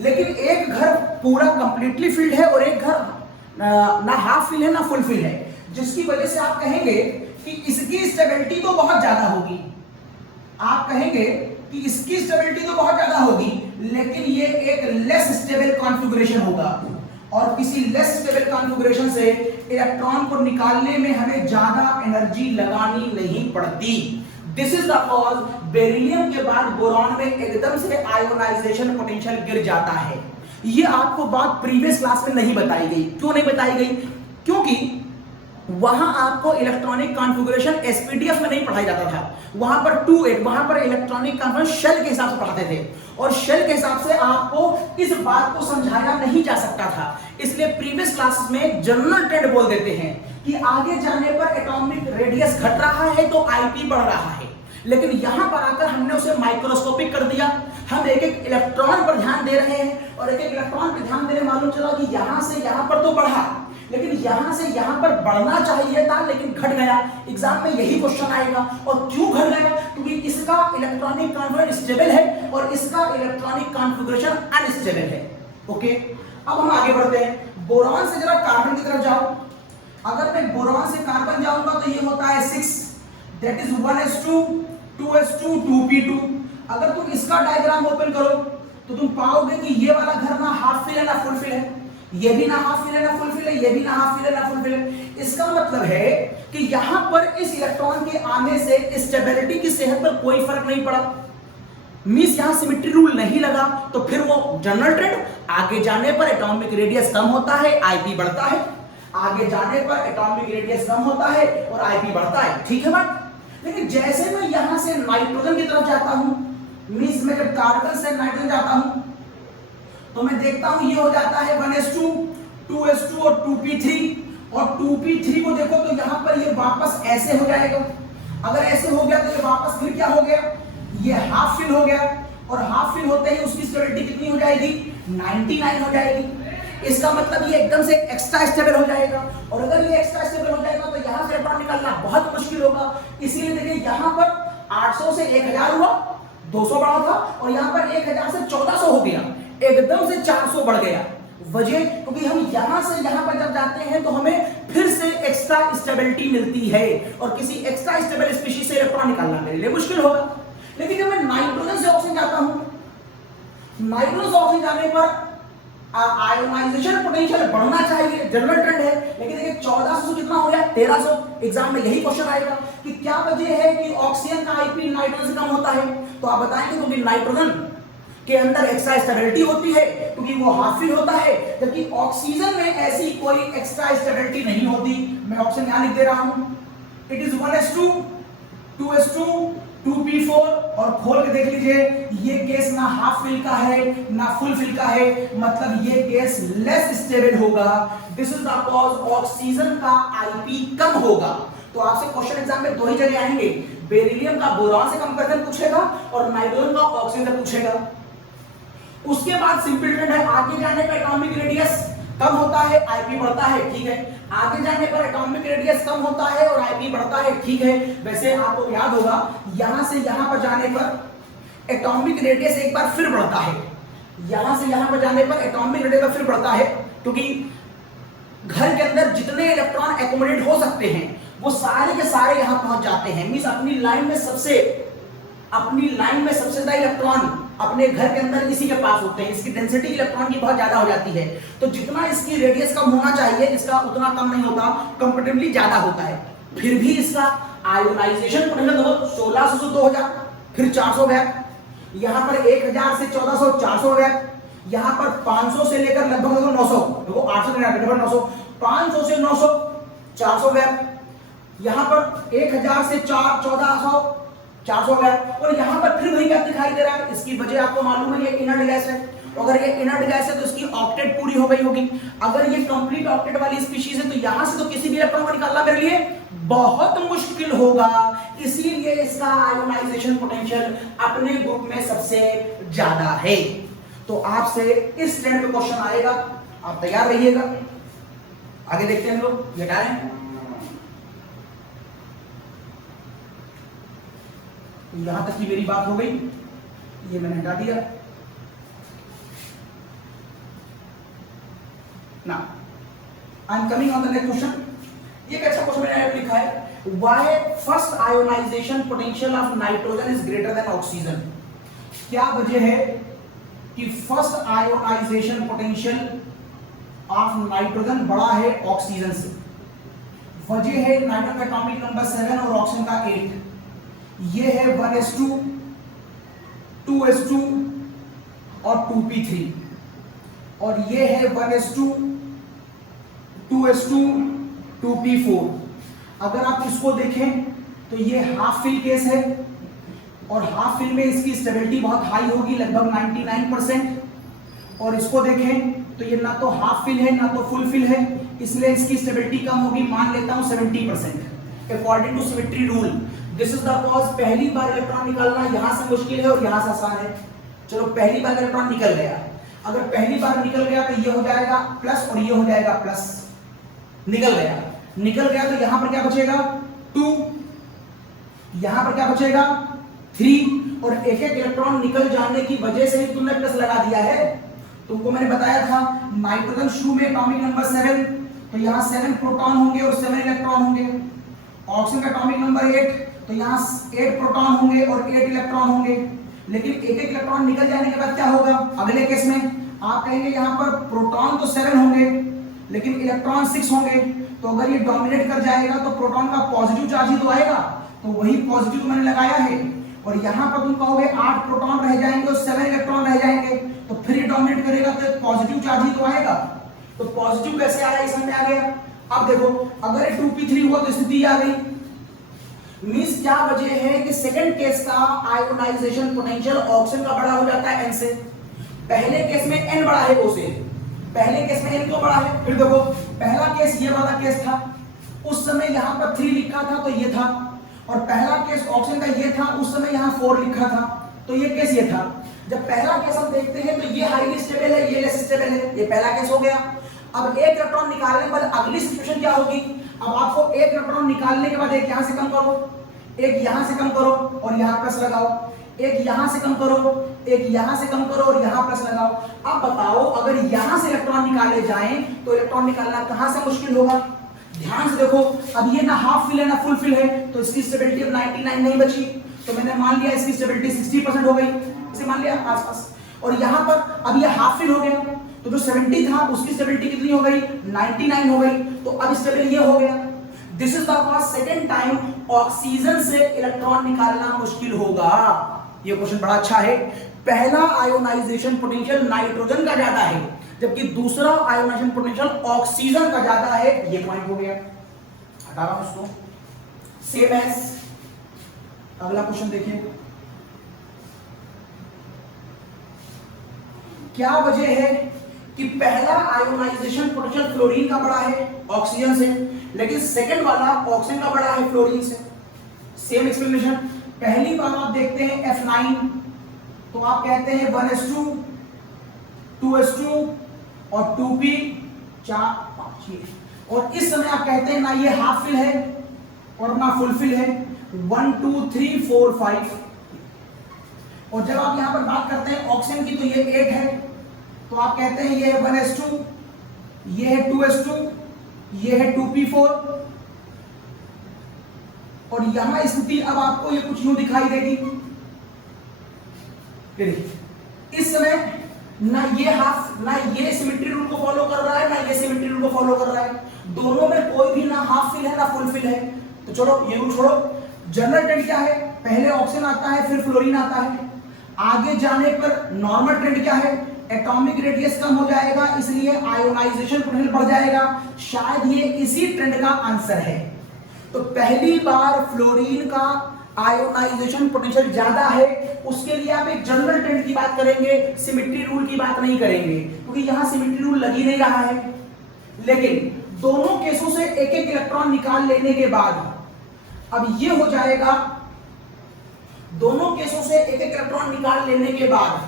लेकिन एक घर पूरा कंप्लीटली फिल्ड है और एक घर ना हाफ फिल है ना फुल फिल है, जिसकी वजह से आप कहेंगे कि इसकी स्टेबिलिटी तो बहुत ज्यादा होगी। आप कहेंगे कि इसकी स्टेबिलिटी तो बहुत ज्यादा होगी, लेकिन ये एक लेस स्टेबल कॉन्फ़िगरेशन होगा, और किसी लेस स्टेबल कॉन्फ़िगरेशन से इलेक्ट्रॉन को निकालने में हमें ज्यादा एनर्जी लगानी नहीं पड़ती। This is the cause beryllium के बाद बोरॉन में एकदम से आयोनाइजेशन पोटेंशियल गिर जाता है। ये आपको बात प्रीवियस क्लास में नहीं बताई गई। क्यों नहीं बताई गई? क्योंकि वहां आपको इलेक्ट्रॉनिक कॉन्फ़िगरेशन एसपीडीएफ में नहीं पढ़ाया जाता था। वहां पर 2-8 वहां पर इलेक्ट्रॉनिक कॉन्फ़िगरेशन शेल के हिसाब से पढ़ाते थे, और शेल के हिसाब से आपको इस बात को समझाया नहीं जा सकता था। इसलिए प्रीवियस क्लासेस में जनरल ट्रेंड बोल देते हैं कि आगे जाने पर एटॉमिक रेडियस घट रहा है तो आईपी बढ़ रहा है, लेकिन यहां पर आकर हमने उसे माइक्रोस्कोपिक कर दिया। हम एक एक इलेक्ट्रॉन पर ध्यान दे रहे हैं और एक एक इलेक्ट्रॉन पर ध्यान देने मालूम चला कि यहां से यहां पर तो बढ़ा, लेकिन यहां से यहां पर बढ़ना चाहिए था लेकिन घट गया। एग्जाम में यही क्वेश्चन आएगा। और क्यों घट गया? क्योंकि इसका इलेक्ट्रॉनिक कॉन्फिगरेशन स्टेबल है और इसका इलेक्ट्रॉनिक कॉन्फिगरेशन अनस्टेबल है। ओके, अब हम आगे बढ़ते हैं। बोरॉन से जरा कार्बन की तरफ जाओ। अगर मैं बोरॉन से कार्बन जाऊंगा तो ये होता है 6, that is 1s2 2s2 2p2। अगर तुम इसका डायग्राम ओपन करो तो तुम पाओगे कि ये वाला घर ना हाफ फिल है ना फुल फिल है, ये भी ना हाफ फिल है ना फुल फिल है, ये भी ना हाफ फिल है ना फुल फिल है। इसका मतलब है कि यहां पर इस इलेक्ट्रॉन के आने से स्टेबिलिटी की सेहत पर कोई फर्क नहीं पड़ा। मींस यहां सिमेट्री रूल नहीं लगा, तो फिर वो जनरल ट्रेंड, आगे जाने पर एटॉमिक रेडियस कम होता है, आईपी बढ़ता है। आगे जाने पर एटॉमिक रेडियस कम होता है और आईपी बढ़ता है। ठीक है बात? लेकिन जैसे मैं यहां से नाइट्रोजन की तरफ जाता हूं, मींस मैं जब कार्बन से नाइट्रोजन जाता हूं तो मैं देखता हूं ये हो जाता है 1s2 2s2 और 2p3। और 2p3 को देखो तो यहां पर ये वापस ऐसे हो जाएगा। अगर ऐसे हो गया तो ये वापस फिर क्या हो गया? ये हाफ फिल हो गया। और हाफ फिल होते ही उसकी स्टेबिलिटी कितनी हो जाएगी? 99 हो जाएगी। इसका मतलब ये एकदम से एक्स्ट्रा स्टेबल हो जाएगा। और अगर ये एक्स्ट्रा स्टेबल हो जाएगा तो यहां से इलेक्ट्रॉन निकालना बहुत मुश्किल होगा। इसीलिए देखिए यहां पर 800 से 1000 हुआ, 200 बढ़ा था, और यहां पर 1000 से 1400 हो गया, एकदम से 400 बढ़ गया। वजह क्योंकि हम यहां से यहां पर जब जाते हैं तो हमें फिर से एक्स्ट्रा स्टेबिलिटी मिलती है, और किसी एक्स्ट्रा स्टेबल स्पीशीज से इलेक्ट्रॉन निकालना मेरे लिए मुश्किल होगा। लेकिन जब मैं नाइट्रोजन से ऑक्सीजन जाता हूं, नाइट्रोजन से ऑक्सीजन जाने पर आयोनाइजेशन पोटेंशियल बढ़ना चाहिए, जनरल ट्रेंड है। लेकिन देखिए 1400 कितना हो गया? 1300। एग्जाम में यही क्वेश्चन आएगा कि क्या वजह है कि ऑक्सीजन का आईपी नाइट्रोजन से कम होता है? तो आप बताएंगे क्योंकि नाइट्रोजन के अंदर एक्स्ट्रा स्टेबिलिटी होती है, क्योंकि वो हाफ फिल होता है, जबकि ऑक्सीजन में ऐसी कोई एक्स्ट्रा स्टेबिलिटी नहीं होती। मैं ऑप्शन यहां लिख दे रहा हूं, it is 1s2 2s2 2p4। और खोल के देख लीजिए, ये केस ना हाफ फिल का है ना फुल फिल का है, मतलब ये केस लेस स्टेबल होगा। This is the cause oxygen का आईपी कम होगा। तो आपसे क्वेश्चन एग्जाम में दो ही जगह आएंगे, बेरिलियम का बोरॉन से कंपैरिजन पूछेगा और नाइट्रोजन का ऑक्सीजन से पूछेगा। उसके बाद सिंपल ट्रेंड है, आगे जाने पर एटॉमिक रेडियस कम होता है, आईपी बढ़ता है, ठीक है। आगे जाने पर एटॉमिक रेडियस कम होता है और आईपी बढ़ता है, ठीक है। वैसे आपको याद होगा यहां से यहां पर जाने पर एटॉमिक रेडियस एक बार फिर बढ़ता है, यहां से यहां पर जाने पर एटॉमिक रेडियस फिर बढ़ता है, क्योंकि घर के अंदर जितने इलेक्ट्रॉन एकोमोडेट हो सकते हैं वो सारे के सारे यहां पहुंच जाते हैं। मींस अपनी लाइन में सबसे ज्यादा इलेक्ट्रॉन अपने घर के अंदर इसी के पास होते हैं। इसकी डेंसिटी इलेक्ट्रॉन की बहुत ज्यादा हो जाती है, तो जितना इसकी रेडियस कम होना चाहिए इसका उतना कम नहीं होता, कंपैरेटिवली ज्यादा होता है। फिर भी इसका आयोनाइजेशन पोटेंशियल 1600 से 2000, फिर 400 गया, यहां पर 1000 से 1400 400 गया, यहां पर 500 से लेकर लगभग 900, देखो 800 से 900, 500 से 900 400 गया, यहां पर 1000 से 1400 400 गया, और यहां पर फिर वही गैप दिखाई दे रहा है। इसकी वजह आपको मालूम है, ये इनर्ट गैस है। अगर ये इनर्ट गैस है तो इसकी ऑक्टेट पूरी हो गई होगी। अगर ये कंप्लीट ऑक्टेट वाली स्पीशीज है तो यहां से तो किसी भी इलेक्ट्रॉन को निकालना मेरे लिए बहुत मुश्किल होगा। इसीलिए इसका आयोनाइजेशन पोटेंशियल अपने ग्रुप में सबसे ज्यादा है। तो आपसे इस ट्रेंड पे क्वेश्चन आएगा, आप तैयार रहिएगा। आगे देखते हैं हम लोग, ये हटा रहे हैं। यहां तक की मेरी बात हो गई, ये मैंने हटा दिया ना। I am coming on the next question. ये कैसा क्वेश्चन मैंने लिखा है, why first ionization potential of nitrogen is greater than oxygen. क्या वजह है कि first ionization potential of nitrogen बड़ा है ऑक्सीजन से? वजह है नाइट्रोजन का एटॉमिक नंबर 7 और ऑक्सीजन का 8। ये है 1s2 2s2 और 2p3, और ये है 1s2 2s2 2p4। अगर आप इसको देखें तो ये हाफ फिल केस है, और हाफ फिल में इसकी स्टेबिलिटी बहुत हाई होगी, लगभग 99%। और इसको देखें तो ये ना तो हाफ फिल है ना तो फुल फिल है, इसलिए इसकी स्टेबिलिटी कम होगी, मान लेता हूं 70%। According to symmetry rule this is the cause. पहली बार इलेक्ट्रॉन निकालना यहां से मुश्किल है और यहां से आसान है। चलो पहली बार इलेक्ट्रॉन निकल गया, अगर पहली बार निकल गया तो ये हो जाएगा प्लस और ये हो जाएगा प्लस। निकल गया तो यहां पर क्या बचेगा 2, यहां पर क्या बचेगा 3, और एक एक इलेक्ट्रॉन निकल जाने की वजह से ही तुमने प्लस लगा दिया है। तुमको मैंने बताया था नाइट्रोजन शू में एटॉमिक नंबर 7, तो यहां 7 प्रोटॉन होंगे और 7 इलेक्ट्रॉन होंगे। ऑक्सीजन का एटॉमिक नंबर 8, तो यहां 8 प्रोटॉन होंगे और 8 इलेक्ट्रॉन होंगे। लेकिन एक एक इलेक्ट्रॉन निकल जाने के बाद क्या होगा अगले केस में, आप कहेंगे यहां पर प्रोटॉन तो 7 होंगे लेकिन इलेक्ट्रॉन 6 होंगे, तो अगर ये डोमिनेट कर जाएगा तो प्रोटॉन का पॉजिटिव चार्ज ही तो आएगा, तो वही पॉजिटिव मैंने लगाया है। और यहां पर तुम कहोगे 8 प्रोटॉन रह जाएंगे और 7 इलेक्ट्रॉन रह जाएंगे, तो फिर ये डोमिनेट करेगा तो पॉजिटिव चार्ज ही तो आएगा। तो पॉजिटिव कैसे आया इसमें में आ गया। अब देखो अगर 2p3 हुआ तो स्थिति आ गई, मींस क्या वजह है कि सेकंड केस का आयोनाइजेशन पोटेंशियल ऑक्सीजन का बड़ा हो जाता है n से। पहले केस में n बड़ा है o से, पहले केस में n क्यों बड़ा है। फिर देखो पहला केस ये वाला केस था, उस समय यहां पर 3 लिखा था तो ये था, और पहला केस ऑक्सीजन का ये था, उस समय यहां 4 लिखा था तो ये केस ये था। जब पहला केस हम देखते हैं तो ये हाईली स्टेबल है, ये लेस स्टेबल है, ये पहला केस हो गया। अब एक इलेक्ट्रॉन निकालने पर अगली सिचुएशन क्या होगी, अब आपको एक इलेक्ट्रॉन निकालने के बाद एक यहां से कम करो, एक यहां से कम करो और यहां प्लस लगाओ, एक यहां से कम करो, एक यहां से कम करो और यहां प्लस लगाओ। अब बताओ अगर यहां से इलेक्ट्रॉन निकाले जाएं तो इलेक्ट्रॉन निकालना कहां से मुश्किल होगा। ध्यान से देखो, अब ये ना हाफ फिल है ना फुल फिल है, तो इसकी स्टेबिलिटी अब 99 नहीं बची, तो मैंने मान लिया इसकी स्टेबिलिटी 60% हो गई, इसे मान लिया आसपास। और यहां पर अब ये हाफ फिल हो गया, तो जो 70 था उसकी स्टेबिलिटी कितनी हो गई 99 हो गई, तो अब स्टेबल ये हो गया। This is the cause second time oxygen से इलेक्ट्रॉन निकालना मुश्किल होगा। ये क्वेश्चन बड़ा अच्छा है। पहला आयोनाइजेशन पोटेंशियल नाइट्रोजन का ज्यादा है, जबकि दूसरा आयोनाइजेशन पोटेंशियल ऑक्सीजन का ज्यादा है। ये पॉइंट हो गया, हटा रहा हूं उसको। सेम एज अगला क्वेश्चन देखिए, क्या वजह है कि पहला आयोनाइजेशन पोटेंशियल फ्लोरीन का बड़ा है ऑक्सीजन से, लेकिन सेकंड वाला ऑक्सीजन का बड़ा है फ्लोरीन से। सेम एक्सप्लेनेशन, पहली बार आप देखते हैं F9 तो आप कहते हैं 1s2 2s2 और 2p 4 5, और इस समय आप कहते हैं ना ये हाफ फिल है और ना फुल फिल है, 1 2 3 4 5। और जब आप यहां पर बात करते हैं ऑक्सीजन की तो ये 8 है, तो आप कहते हैं ये है 1s2, ये है 2s2, ये है 2p4, और यहां स्थिति अब आपको ये कुछ यूं दिखाई देगी। इस समय ना ये हाफ ना ये सिमेट्री रूल को फॉलो कर रहा है ना ये सिमेट्री रूल को फॉलो कर रहा है, दोनों में कोई भी ना हाफ फिल है ना फुल फिल है। तो चलो ये रूल छोड़ो। जनरल ट्रेंड क्या है, पहले ऑक्सीजन आता है फिर फ्लोरीन आता है। आगे जाने पर नॉर्मल ट्रेंड क्या है, एटॉमिक रेडियस कम हो जाएगा इसलिए आयोनाइजेशन पोटेंशियल बढ़ जाएगा। शायद ये इसी ट्रेंड का आंसर है। तो पहली बार फ्लोरीन का आयोनाइजेशन पोटेंशियल ज्यादा है, उसके लिए आप एक जनरल ट्रेंड की बात करेंगे, सिमेट्री रूल की बात नहीं करेंगे, क्योंकि यहां सिमेट्री रूल लग ही नहीं रहा है। लेकिन दोनों केसों से एक एक इलेक्ट्रॉन निकाल लेने के बाद अब ये हो जाएगा, दोनों केसों से एक एक इलेक्ट्रॉन निकाल लेने के बाद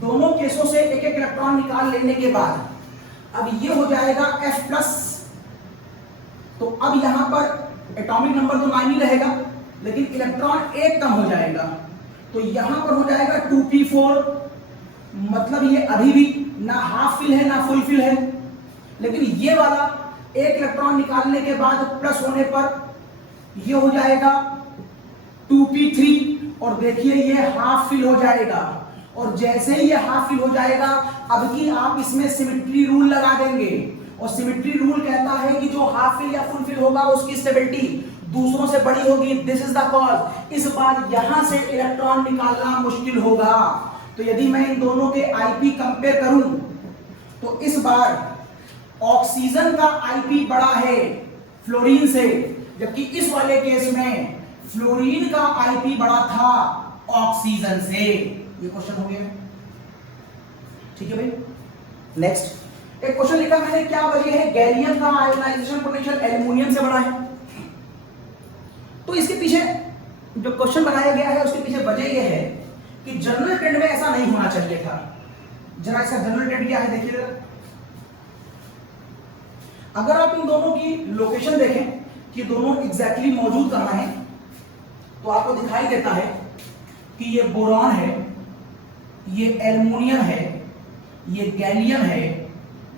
दोनों केसों से एक एक इलेक्ट्रॉन निकाल लेने के बाद अब ये हो जाएगा F+। तो अब यहां पर एटॉमिक नंबर तो 9 ही रहेगा, लेकिन इलेक्ट्रॉन एक कम हो जाएगा, तो यहां पर हो जाएगा 2p4। मतलब ये अभी भी ना हाफ फिल है ना फुल फिल है, लेकिन ये वाला एक इलेक्ट्रॉन निकालने के बाद प्लस होने पर ये हो जाएगा 2p3, और देखिए ये हाफ फिल हो जाएगा। और जैसे ही ये हाफ फिल हो जाएगा अब की आप इसमें सिमेट्री रूल लगा देंगे, और सिमेट्री रूल कहता है कि जो हाफ फिल या फुल फिल होगा उसकी स्टेबिलिटी दूसरों से बड़ी होगी। This is the cause. इस बार यहां से इलेक्ट्रॉन निकालना मुश्किल होगा। तो यदि मैं इन दोनों के आईपी कंपेयर करूं तो इस बार ऑक्सीजन का आईपी बड़ा है फ्लोरीन से, जबकि इस वाले केस में फ्लोरीन का आईपी बड़ा था ऑक्सीजन से। ये क्वेश्चन हो गया, ठीक है भाई। नेक्स्ट एक क्वेश्चन लिखा मैंने, क्या वजह है गैलियम का आयोनाइजेशन पोटेंशियल एल्युमिनियम से बड़ा है? तो इसके पीछे जो क्वेश्चन बनाया गया है उसके पीछे वजह यह है कि जनरल ट्रेंड में ऐसा नहीं होना चाहिए था। जरा इसका जनरल ट्रेंड क्या है देखिए जरा। अगर आप इन दोनों की लोकेशन देखें कि दोनों एग्जैक्टली मौजूद कहां हैं, तो आपको दिखाई देता है कि ये बोरॉन है, ये एल्युमिनियम है, ये गैलियम है,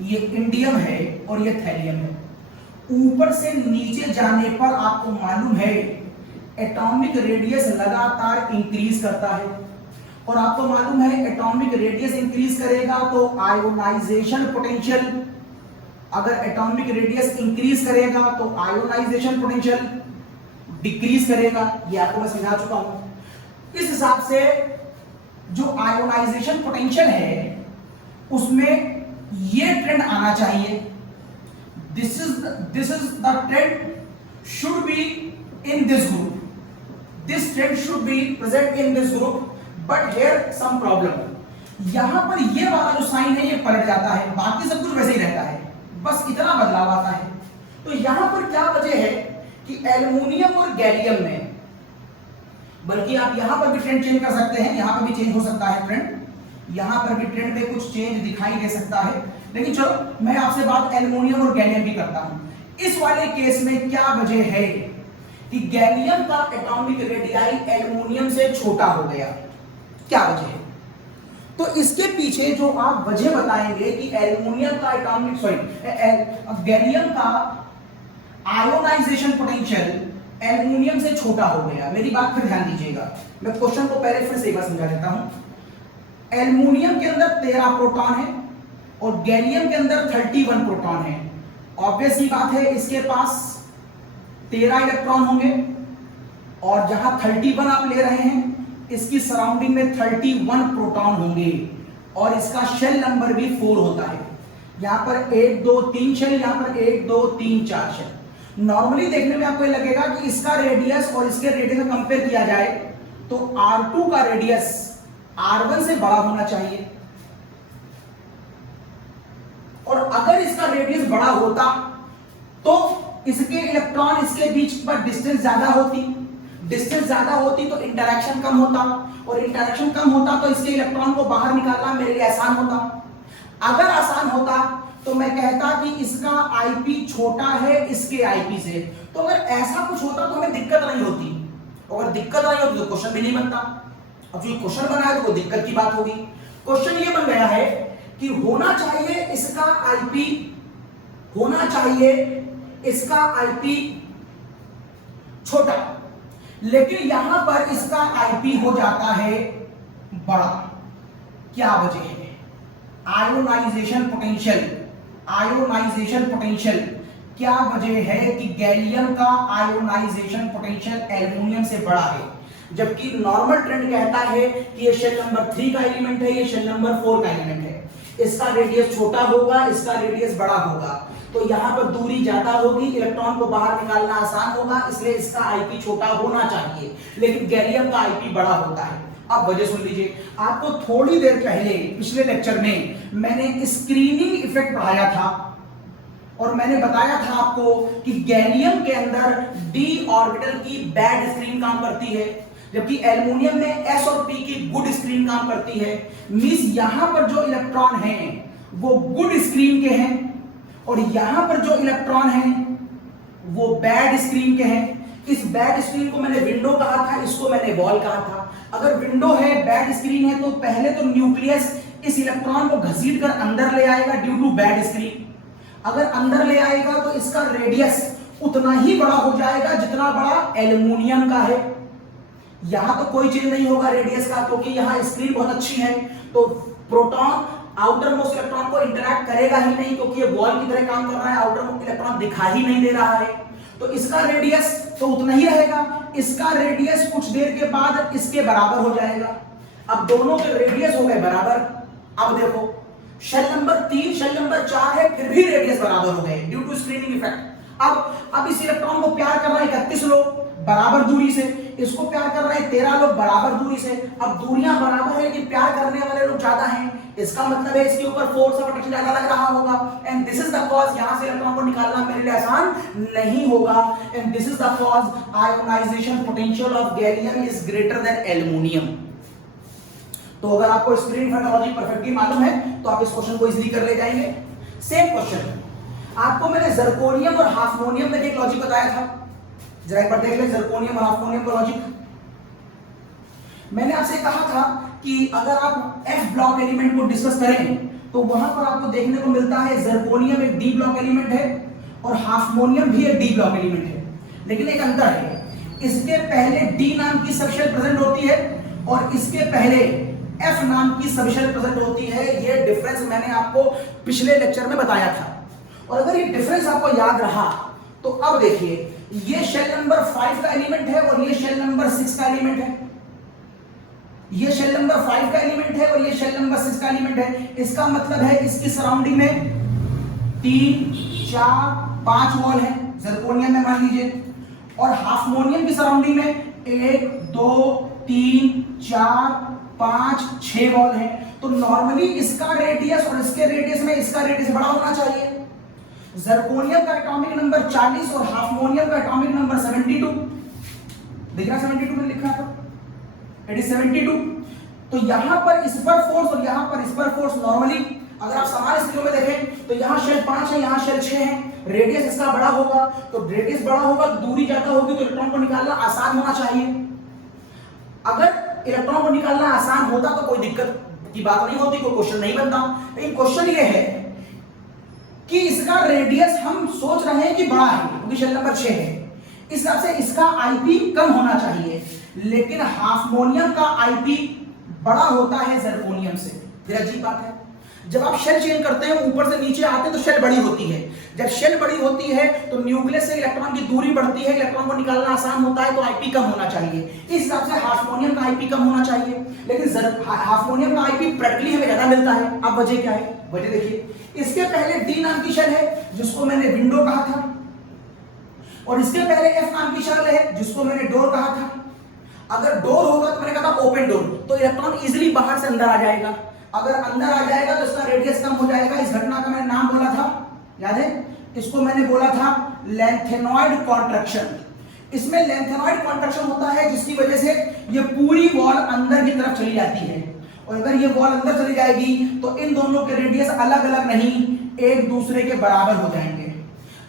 ये इंडियम है और ये थैलियम है। ऊपर से नीचे जाने पर आपको मालूम है एटॉमिक रेडियस लगातार इंक्रीज करता है, और आपको मालूम है एटॉमिक रेडियस इंक्रीज करेगा तो आयोनाइजेशन पोटेंशियल, अगर एटॉमिक रेडियस इंक्रीज करेगा तो आयोनाइजेशन पोटेंशियल डिक्रीज करेगा। ये आपको मैं समझा चुका हूं। इस हिसाब से जो आयोनाइजेशन पोटेंशियल है उसमें ये ट्रेंड आना चाहिए। This is the trend should be in this group, this trend should be present in this group, but here some problem. यहां पर ये वाला जो साइन है ये पलट जाता है, बाकी सब कुछ वैसे ही रहता है, बस इतना बदलाव आता है। तो यहां पर क्या वजह है कि एल्युमिनियम और गैलियम में, बल्कि आप यहां पर भी ट्रेंड चेंज कर सकते हैं, यहां पर भी चेंज हो सकता है ट्रेंड, यहां पर भी ट्रेंड में कुछ चेंज दिखाई दे सकता है, लेकिन चलो मैं आपसे बात एल्युमिनियम और गैलियम की करता हूं। इस वाले केस में क्या वजह है कि गैलियम का एटॉमिक रेडियाई एल्युमिनियम से छोटा हो गया, क्या वजह है? तो इसके पीछे जो आप वजह बताएंगे कि एल्युमिनियम का गैलियम का आयोनाइजेशन पोटेंशियल एल्युमिनियम से छोटा हो गया। मेरी बात फिर ध्यान दीजिएगा, मैं क्वेश्चन को पहले फिर से एक बार समझा देता हूं। एल्युमिनियम के अंदर 13 प्रोटॉन है और गैलियम के अंदर 31 प्रोटॉन है। ऑब्वियस ही बात है इसके पास 13 इलेक्ट्रॉन होंगे, और जहां 31 आप ले रहे हैं इसकी सराउंडिंग में 31 प्रोटॉन होंगे, और इसका शेल नंबर भी 4 होता है। यहां पर 1 2 3 शेल, यहां पर 1 2 3 4 शेल। नॉर्मली देखने में आपको लगेगा कि इसका रेडियस और इसके रेडियस का कंपेयर किया जाए तो R2 का रेडियस R1 से बड़ा होना चाहिए, और अगर इसका रेडियस बड़ा होता तो इसके इलेक्ट्रॉन इसके बीच पर डिस्टेंस ज्यादा होती, डिस्टेंस ज्यादा होती तो इंटरेक्शन कम होता, और इंटरेक्शन कम होता तो इसके इलेक्ट्रॉन को बाहर निकालना मेरे लिए आसान होता। अगर आसान होता तो मैं कहता कि इसका आईपी छोटा है इसके आईपी से, तो अगर ऐसा कुछ होता तो हमें दिक्कत नहीं होती, अगर दिक्कत नहीं होती तो क्वेश्चन भी नहीं बनता। अब जो क्वेश्चन बना है तो वो दिक्कत की बात होगी। क्वेश्चन ये बन गया है कि होना चाहिए इसका आईपी, होना चाहिए इसका आईपी छोटा, लेकिन यहां पर इसका आईपी हो जाता है बड़ा। क्या वजह है? Ionization potential, ionization potential. क्या वजह है कि गैलियम का आयोनाइजेशन पोटेंशियल एल्युमिनियम से बड़ा है, जबकि नॉर्मल ट्रेंड कहता है कि ये शेल नंबर 3 का एलिमेंट है, ये शेल नंबर 4 का एलिमेंट है, इसका रेडियस छोटा होगा, इसका रेडियस बड़ा होगा, तो यहां पर दूरी ज्यादा होगी, इलेक्ट्रॉन को बाहर निकालना आसान होगा, इसलिए इसका आईपी छोटा होना चाहिए, लेकिन गैलियम का आईपी बड़ा होता है। अब वजह सुन लीजिए, आपको थोड़ी देर पहले पिछले लेक्चर में मैंने स्क्रीनिंग इफेक्ट पढ़ाया था, और मैंने बताया था आपको कि गैलियम के अंदर डी ऑर्बिटल की बैड स्क्रीन काम करती है, जबकि एल्युमिनियम में एस और पी की गुड स्क्रीन काम करती है। मींस यहां पर जो इलेक्ट्रॉन हैं वो गुड स्क्रीन के हैं, और यहां पर जो इलेक्ट्रॉन हैं वो बैड स्क्रीन के हैं। इस बैड स्क्रीन को मैंने विंडो कहा था, इसको मैंने वॉल कहा था। अगर विंडो है, बैड स्क्रीन है, तो पहले तो न्यूक्लियस इस इलेक्ट्रॉन को घसीट कर अंदर ले आएगा ड्यू टू बैड स्क्रीन। अगर अंदर ले आएगा तो इसका रेडियस उतना ही बड़ा हो जाएगा जितना बड़ा एल्युमिनियम का है। यहां तो कोई चेंज नहीं होगा रेडियस का, क्योंकि यहां स्क्रीन बहुत अच्छी है, तो प्रोटॉन आउटर मोस्ट इलेक्ट्रॉन को इंटरैक्ट करेगा ही नहीं, क्योंकि ये वॉल की तरह काम कर रहा है, आउटर मोस्ट इलेक्ट्रॉन दिखा ही नहीं दे रहा है, तो इसका रेडियस तो उतना ही रहेगा। इसका रेडियस कुछ देर के बाद इसके बराबर हो जाएगा। अब दोनों के रेडियस हो गए बराबर। अब देखो, शेल नंबर 3 शेल नंबर 4 है, फिर भी रेडियस बराबर हो गए ड्यू टू स्क्रीनिंग इफेक्ट। अब इस इलेक्ट्रॉन को प्यार करना 31 लो, बराबर दूरी से, इसको प्यार कर रहे हैं 13 लोग बराबर दूरी से। अब दूरियां बराबर है लेकिन प्यार करने वाले लोग ज्यादा हैं, इसका मतलब है इसके ऊपर फोर्स ऑफ अट्रैक्शन ज्यादा लग रहा होगा, and this is the cause, यहां से इलेक्ट्रॉन को निकालना मेरे लिए आसान नहीं होगा, and this is the cause ionization potential of gallium is greater than aluminium. तो अगर आपको स्क्रीन फोटोलॉजी परफेक्टली मालूम है तो आप इस क्वेश्चन को इजीली कर ले जाएंगे। सेम क्वेश्चन आपको मैंने जर्कोनियम और हाफमोनियम में एक लॉजिक बताया था, जरा एक बार देख ले जर्कोनियम और हाफमोनियम का लॉजिक। मैंने आपसे कहा था कि अगर आप एफ ब्लॉक एलिमेंट को डिस्कस करें तो वहां पर आपको देखने को मिलता है जर्कोनियम एक डी ब्लॉक एलिमेंट है और हाफमोनियम भी एक डी ब्लॉक एलिमेंट है, लेकिन एक अंतर है, इसके पहले डी नाम की सबशेल प्रेजेंट होती है और इसके पहले एफ नाम की सबशेल प्रेजेंट होती है। ये डिफरेंस मैंने आपको पिछले लेक्चर में बताया था, और अगर ये डिफरेंस आपको याद रहा तो अब देखिए, ये शेल नंबर 5 का एलिमेंट है और ये शेल नंबर 6 का एलिमेंट है, ये शेल नंबर 5 का एलिमेंट है और ये शेल नंबर 6 का एलिमेंट है। इसका मतलब है इसकी सराउंडिंग में 3 4 5 वॉल है जर्कोनियम में मान लीजिए, और हाफमोनियम की सराउंडिंग में 1 2 3 4 5 6 वॉल है। तो नॉर्मली इसका रेडियस और इसके रेडियस में इसका रेडियस बड़ा होना चाहिए। जर्कोनियम का एटॉमिक नंबर 40 और हाफमोनियम का एटॉमिक नंबर 72, दिख रहा 72 में लिखा था, इट इज 72। तो यहां पर इस पर फोर्स और यहां पर इस पर फोर्स, नॉर्मली अगर आप सामान्य स्थितियों में देखें तो यहां शेल 5 है, यहां शेल 6 है, रेडियस इसका बड़ा होगा, तो रेडियस बड़ा होगा दूरी ज्यादा होगी, तो इलेक्ट्रॉन को निकालना आसान होना चाहिए। अगर इलेक्ट्रॉन को निकालना आसान होता तो कोई दिक्कत की बात नहीं होती, कोई क्वेश्चन नहीं बनता। लेकिन क्वेश्चन ये है कि इसका रेडियस हम सोच रहे हैं कि बड़ा है क्योंकि शेल नंबर 6 है, इस हिसाब से इसका आईपी कम होना चाहिए, लेकिन हाफमोनियम का आईपी बड़ा होता है जर्कोनियम से। फिर अजीब बात है, जब आप शेल चेंज करते हैं ऊपर से नीचे आते हैं तो शेल बड़ी होती है, जब शेल बड़ी होती है तो न्यूक्लियस से इलेक्ट्रॉन की दूरी बढ़ती है, इलेक्ट्रॉन को निकालना आसान होता है, तो आईपी कम होना चाहिए। इस हिसाब से हाफमोनियम का आईपी कम होना चाहिए, लेकिन हाफमोनियम का आईपी प्रैक्टिकली हमें ज्यादा मिलता है। अब वजह क्या है? वजह देखिए, इसके पहले डी नाम की शेल है जिसको मैंने विंडो कहा था, और इसके पहले एफ नाम की शेल है जिसको मैंने डोर कहा था। अगर डोर होगा तो मैंने कहा था ओपन डोर, तो इलेक्ट्रॉन इजीली बाहर से अंदर आ जाएगा। अगर अंदर आ जाएगा तो इसका रेडियस कम हो जाएगा। इस घटना का मैंने नाम बोला था, याद है? इसको मैंने बोला था लैंथेनॉइड कॉन्ट्रैक्शन। इसमें लैंथेनॉइड कॉन्ट्रैक्शन होता है जिसकी वजह से ये पूरी वॉल अंदर की तरफ चली जाती है, और अगर ये वॉल अंदर चली जाएगी तो इन दोनों के रेडियस अलग अलग नहीं, एक दूसरे के बराबर हो जाएंगे।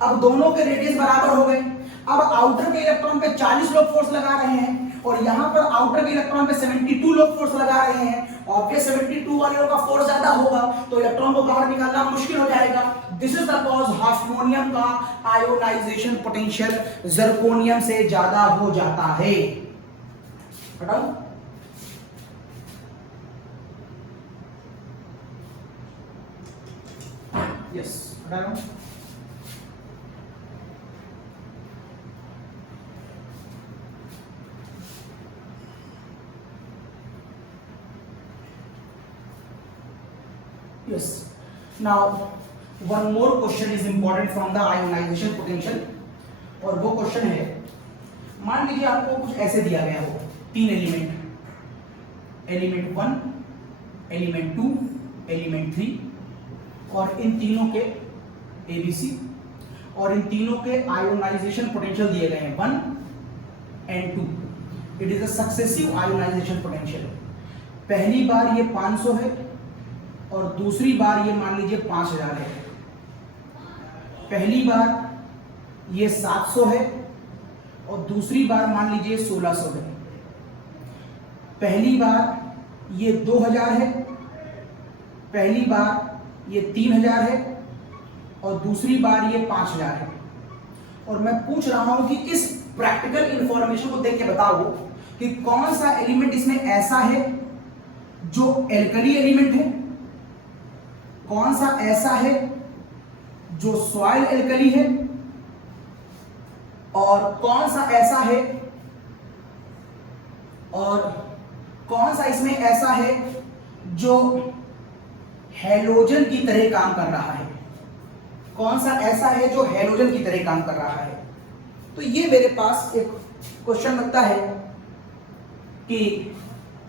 अब दोनों के रेडियस बराबर हो गए। अब आउटर के इलेक्ट्रॉन पे 40 लोग फोर्स लगा रहे हैं और यहां पर आउटर के इलेक्ट्रॉन पे 72 लोग फोर्स लगा रहे हैं। ऑब्वियस 72 वाले लोग का फोर्स ज्यादा होगा तो इलेक्ट्रॉन को बाहर निकालना मुश्किल हो जाएगा। दिस इज द कॉज हाफमोनियम का आयोनाइजेशन पोटेंशियल जर्कोनियम से ज्यादा हो जाता है। हटाओ, यस हटा रहा हूं। Yes. Now, one more question is important from the ionization potential, और वो क्वेश्चन है, मान लीजिए आपको कुछ ऐसे दिया गया हो, 3 एलिमेंट, एलिमेंट 1, एलिमेंट 2, एलिमेंट 3, और इन तीनों के ABC, और इन तीनों के आयोनाइजेशन पोटेंशियल दिए गए हैं 1 and 2। It is a successive ionization potential. पहली बार ये 500 है और दूसरी बार ये मान लीजिए 5000 है। पहली बार ये 700 है और दूसरी बार मान लीजिए 1600 है। पहली बार ये 2000 है, पहली बार ये 3000 है और दूसरी बार ये 5000 है। और मैं पूछ रहा हूं कि इस प्रैक्टिकल इंफॉर्मेशन को देख के बताओ कि कौन सा एलिमेंट इसमें ऐसा है जो एल्कली एलिमेंट है, कौन सा ऐसा है जो सॉइल एल्कली है, और कौन सा ऐसा है, और कौन सा इसमें ऐसा है जो हैलोजन की तरह काम कर रहा है, कौन सा ऐसा है जो हैलोजन की तरह काम कर रहा है। तो ये मेरे पास एक क्वेश्चन बनता है कि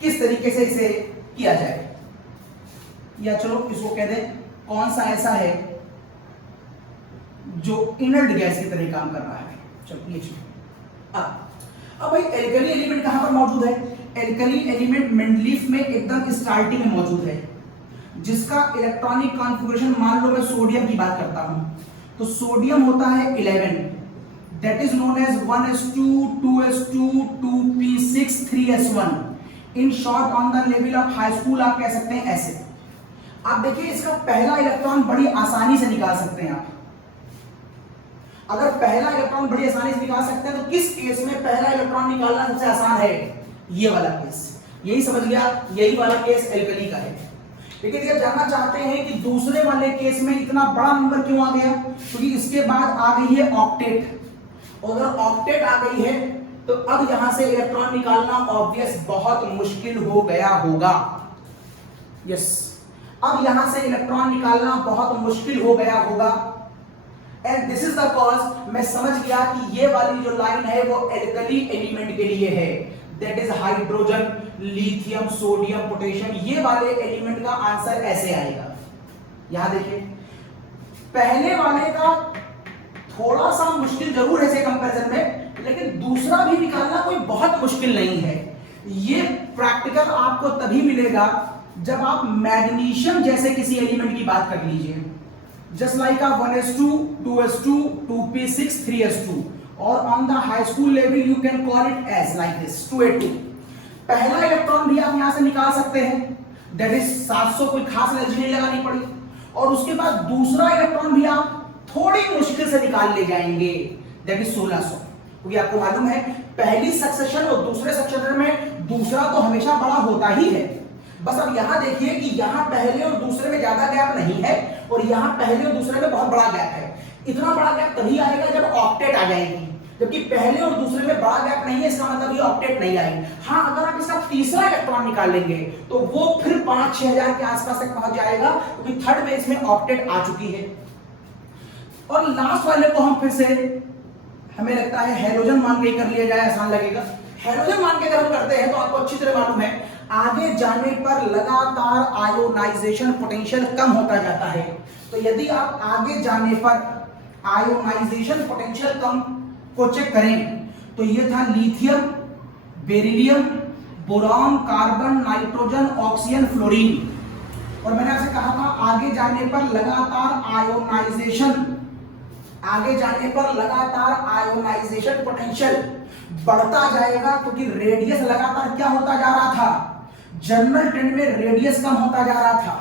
किस तरीके से इसे किया जाए, या चलो इसको कह दें कौन सा ऐसा है जो इनर्ट गैस की तरह काम कर रहा है। चलो ये चलो अब भाई एल्कली एलिमेंट कहां पर मौजूद है? एल्कली एलिमेंट मेंडलीफ में एकदम स्टार्टिंग में मौजूद है, जिसका इलेक्ट्रॉनिक कॉन्फ़िगरेशन, मान लो मैं सोडियम की बात करता हूं, तो सोडियम होता है 11, that is known as 1s2 2s2 2p6 3s1। In short on the level of high school आप कह सकते हैं ऐसे। आप देखिए इसका पहला इलेक्ट्रॉन बड़ी आसानी से निकाल सकते हैं आप। अगर पहला इलेक्ट्रॉन बड़ी आसानी से निकाल सकते हैं तो किस केस में पहला इलेक्ट्रॉन निकालना सबसे आसान है? ये वाला केस। यही समझ गया, यही वाला केस एल्कली का है। लेकिन ये जानना चाहते हैं कि दूसरे वाले केस में इतना बड़ा नंबर क्यों आ गया? क्योंकि इसके बाद आ गई है ऑक्टेट, और अगर ऑक्टेट आ गई है तो अब यहां से इलेक्ट्रॉन निकालना ऑब्वियस बहुत मुश्किल हो गया होगा। यस, अब यहां से इलेक्ट्रॉन निकालना बहुत मुश्किल हो गया होगा। And this is the cause, मैं समझ गया कि ये वाली जो लाइन है वो एल्कली एलिमेंट के लिए है, that is hydrogen, lithium, sodium, potassium. ये वाले एलिमेंट का आंसर ऐसे आएगा। यहां देखिए, पहले वाले का थोड़ा सा मुश्किल जरूर है इसे कंपैरिजन में, लेकिन दूसरा भी निकालना कोई बहुत मुश्किल नहीं है। ये प्रैक्टिकल आपको तभी मिलेगा जब आप मैग्नीशियम जैसे किसी एलिमेंट की बात कर लीजिए, just like 1s2 2s2 2p6 3s2, और on the high school level you can call it as like this 2a2। पहला इलेक्ट्रॉन भी आप यहां से निकाल सकते हैं, दैट इज 700, कोई खास एनर्जी नहीं लगानी पड़ी, और उसके बाद दूसरा इलेक्ट्रॉन भी आप थोड़ी मुश्किल से निकाल ले जाएंगे, दैट इज 1600। क्योंकि आपको मालूम है पहली सक्सेशन और दूसरे सक्सेशन में दूसरा तो हमेशा बड़ा होता ही है। बस अब यहां देखिए कि यहां पहले और दूसरे में ज्यादा गैप नहीं है, और यहां पहले और दूसरे में बहुत बड़ा गैप है। इतना बड़ा गैप तभी आएगा जब ऑक्टेट आ जाएगी, जबकि पहले और दूसरे में बड़ा गैप नहीं है, इसका मतलब ये ऑक्टेट नहीं आएगी। हाँ, अगर आप इसका तीसरा इलेक्ट्रॉन निकाल लेंगे तो वो फिर 5-6 हजार के आसपास तक पहुंच जाएगा, क्योंकि थर्ड में इसमें ऑक्टेट आ चुकी है। और लास्ट वाले को हम फिर से, हमें लगता है हैलोजन मान के कर लिया जाए, आसान लगेगा। हैलोजन मान के अगर हम करते हैं तो आपको अच्छी तरह मालूम है आगे जाने पर लगातार आयोनाइजेशन पोटेंशियल कम होता जाता है। तो यदि आप आगे जाने पर आयोनाइजेशन पोटेंशियल कम को चेक करें तो ये था lithium, beryllium, boron, carbon, nitrogen, oxygen, fluorine. और मैंने आपसे कहा था आगे जाने पर लगातार आयोनाइजेशन पोटेंशियल बढ़ता जाएगा, क्योंकि रेडियस लगातार क्या होता जा रहा था? जनरल ट्रेंड में रेडियस कम होता जा रहा था।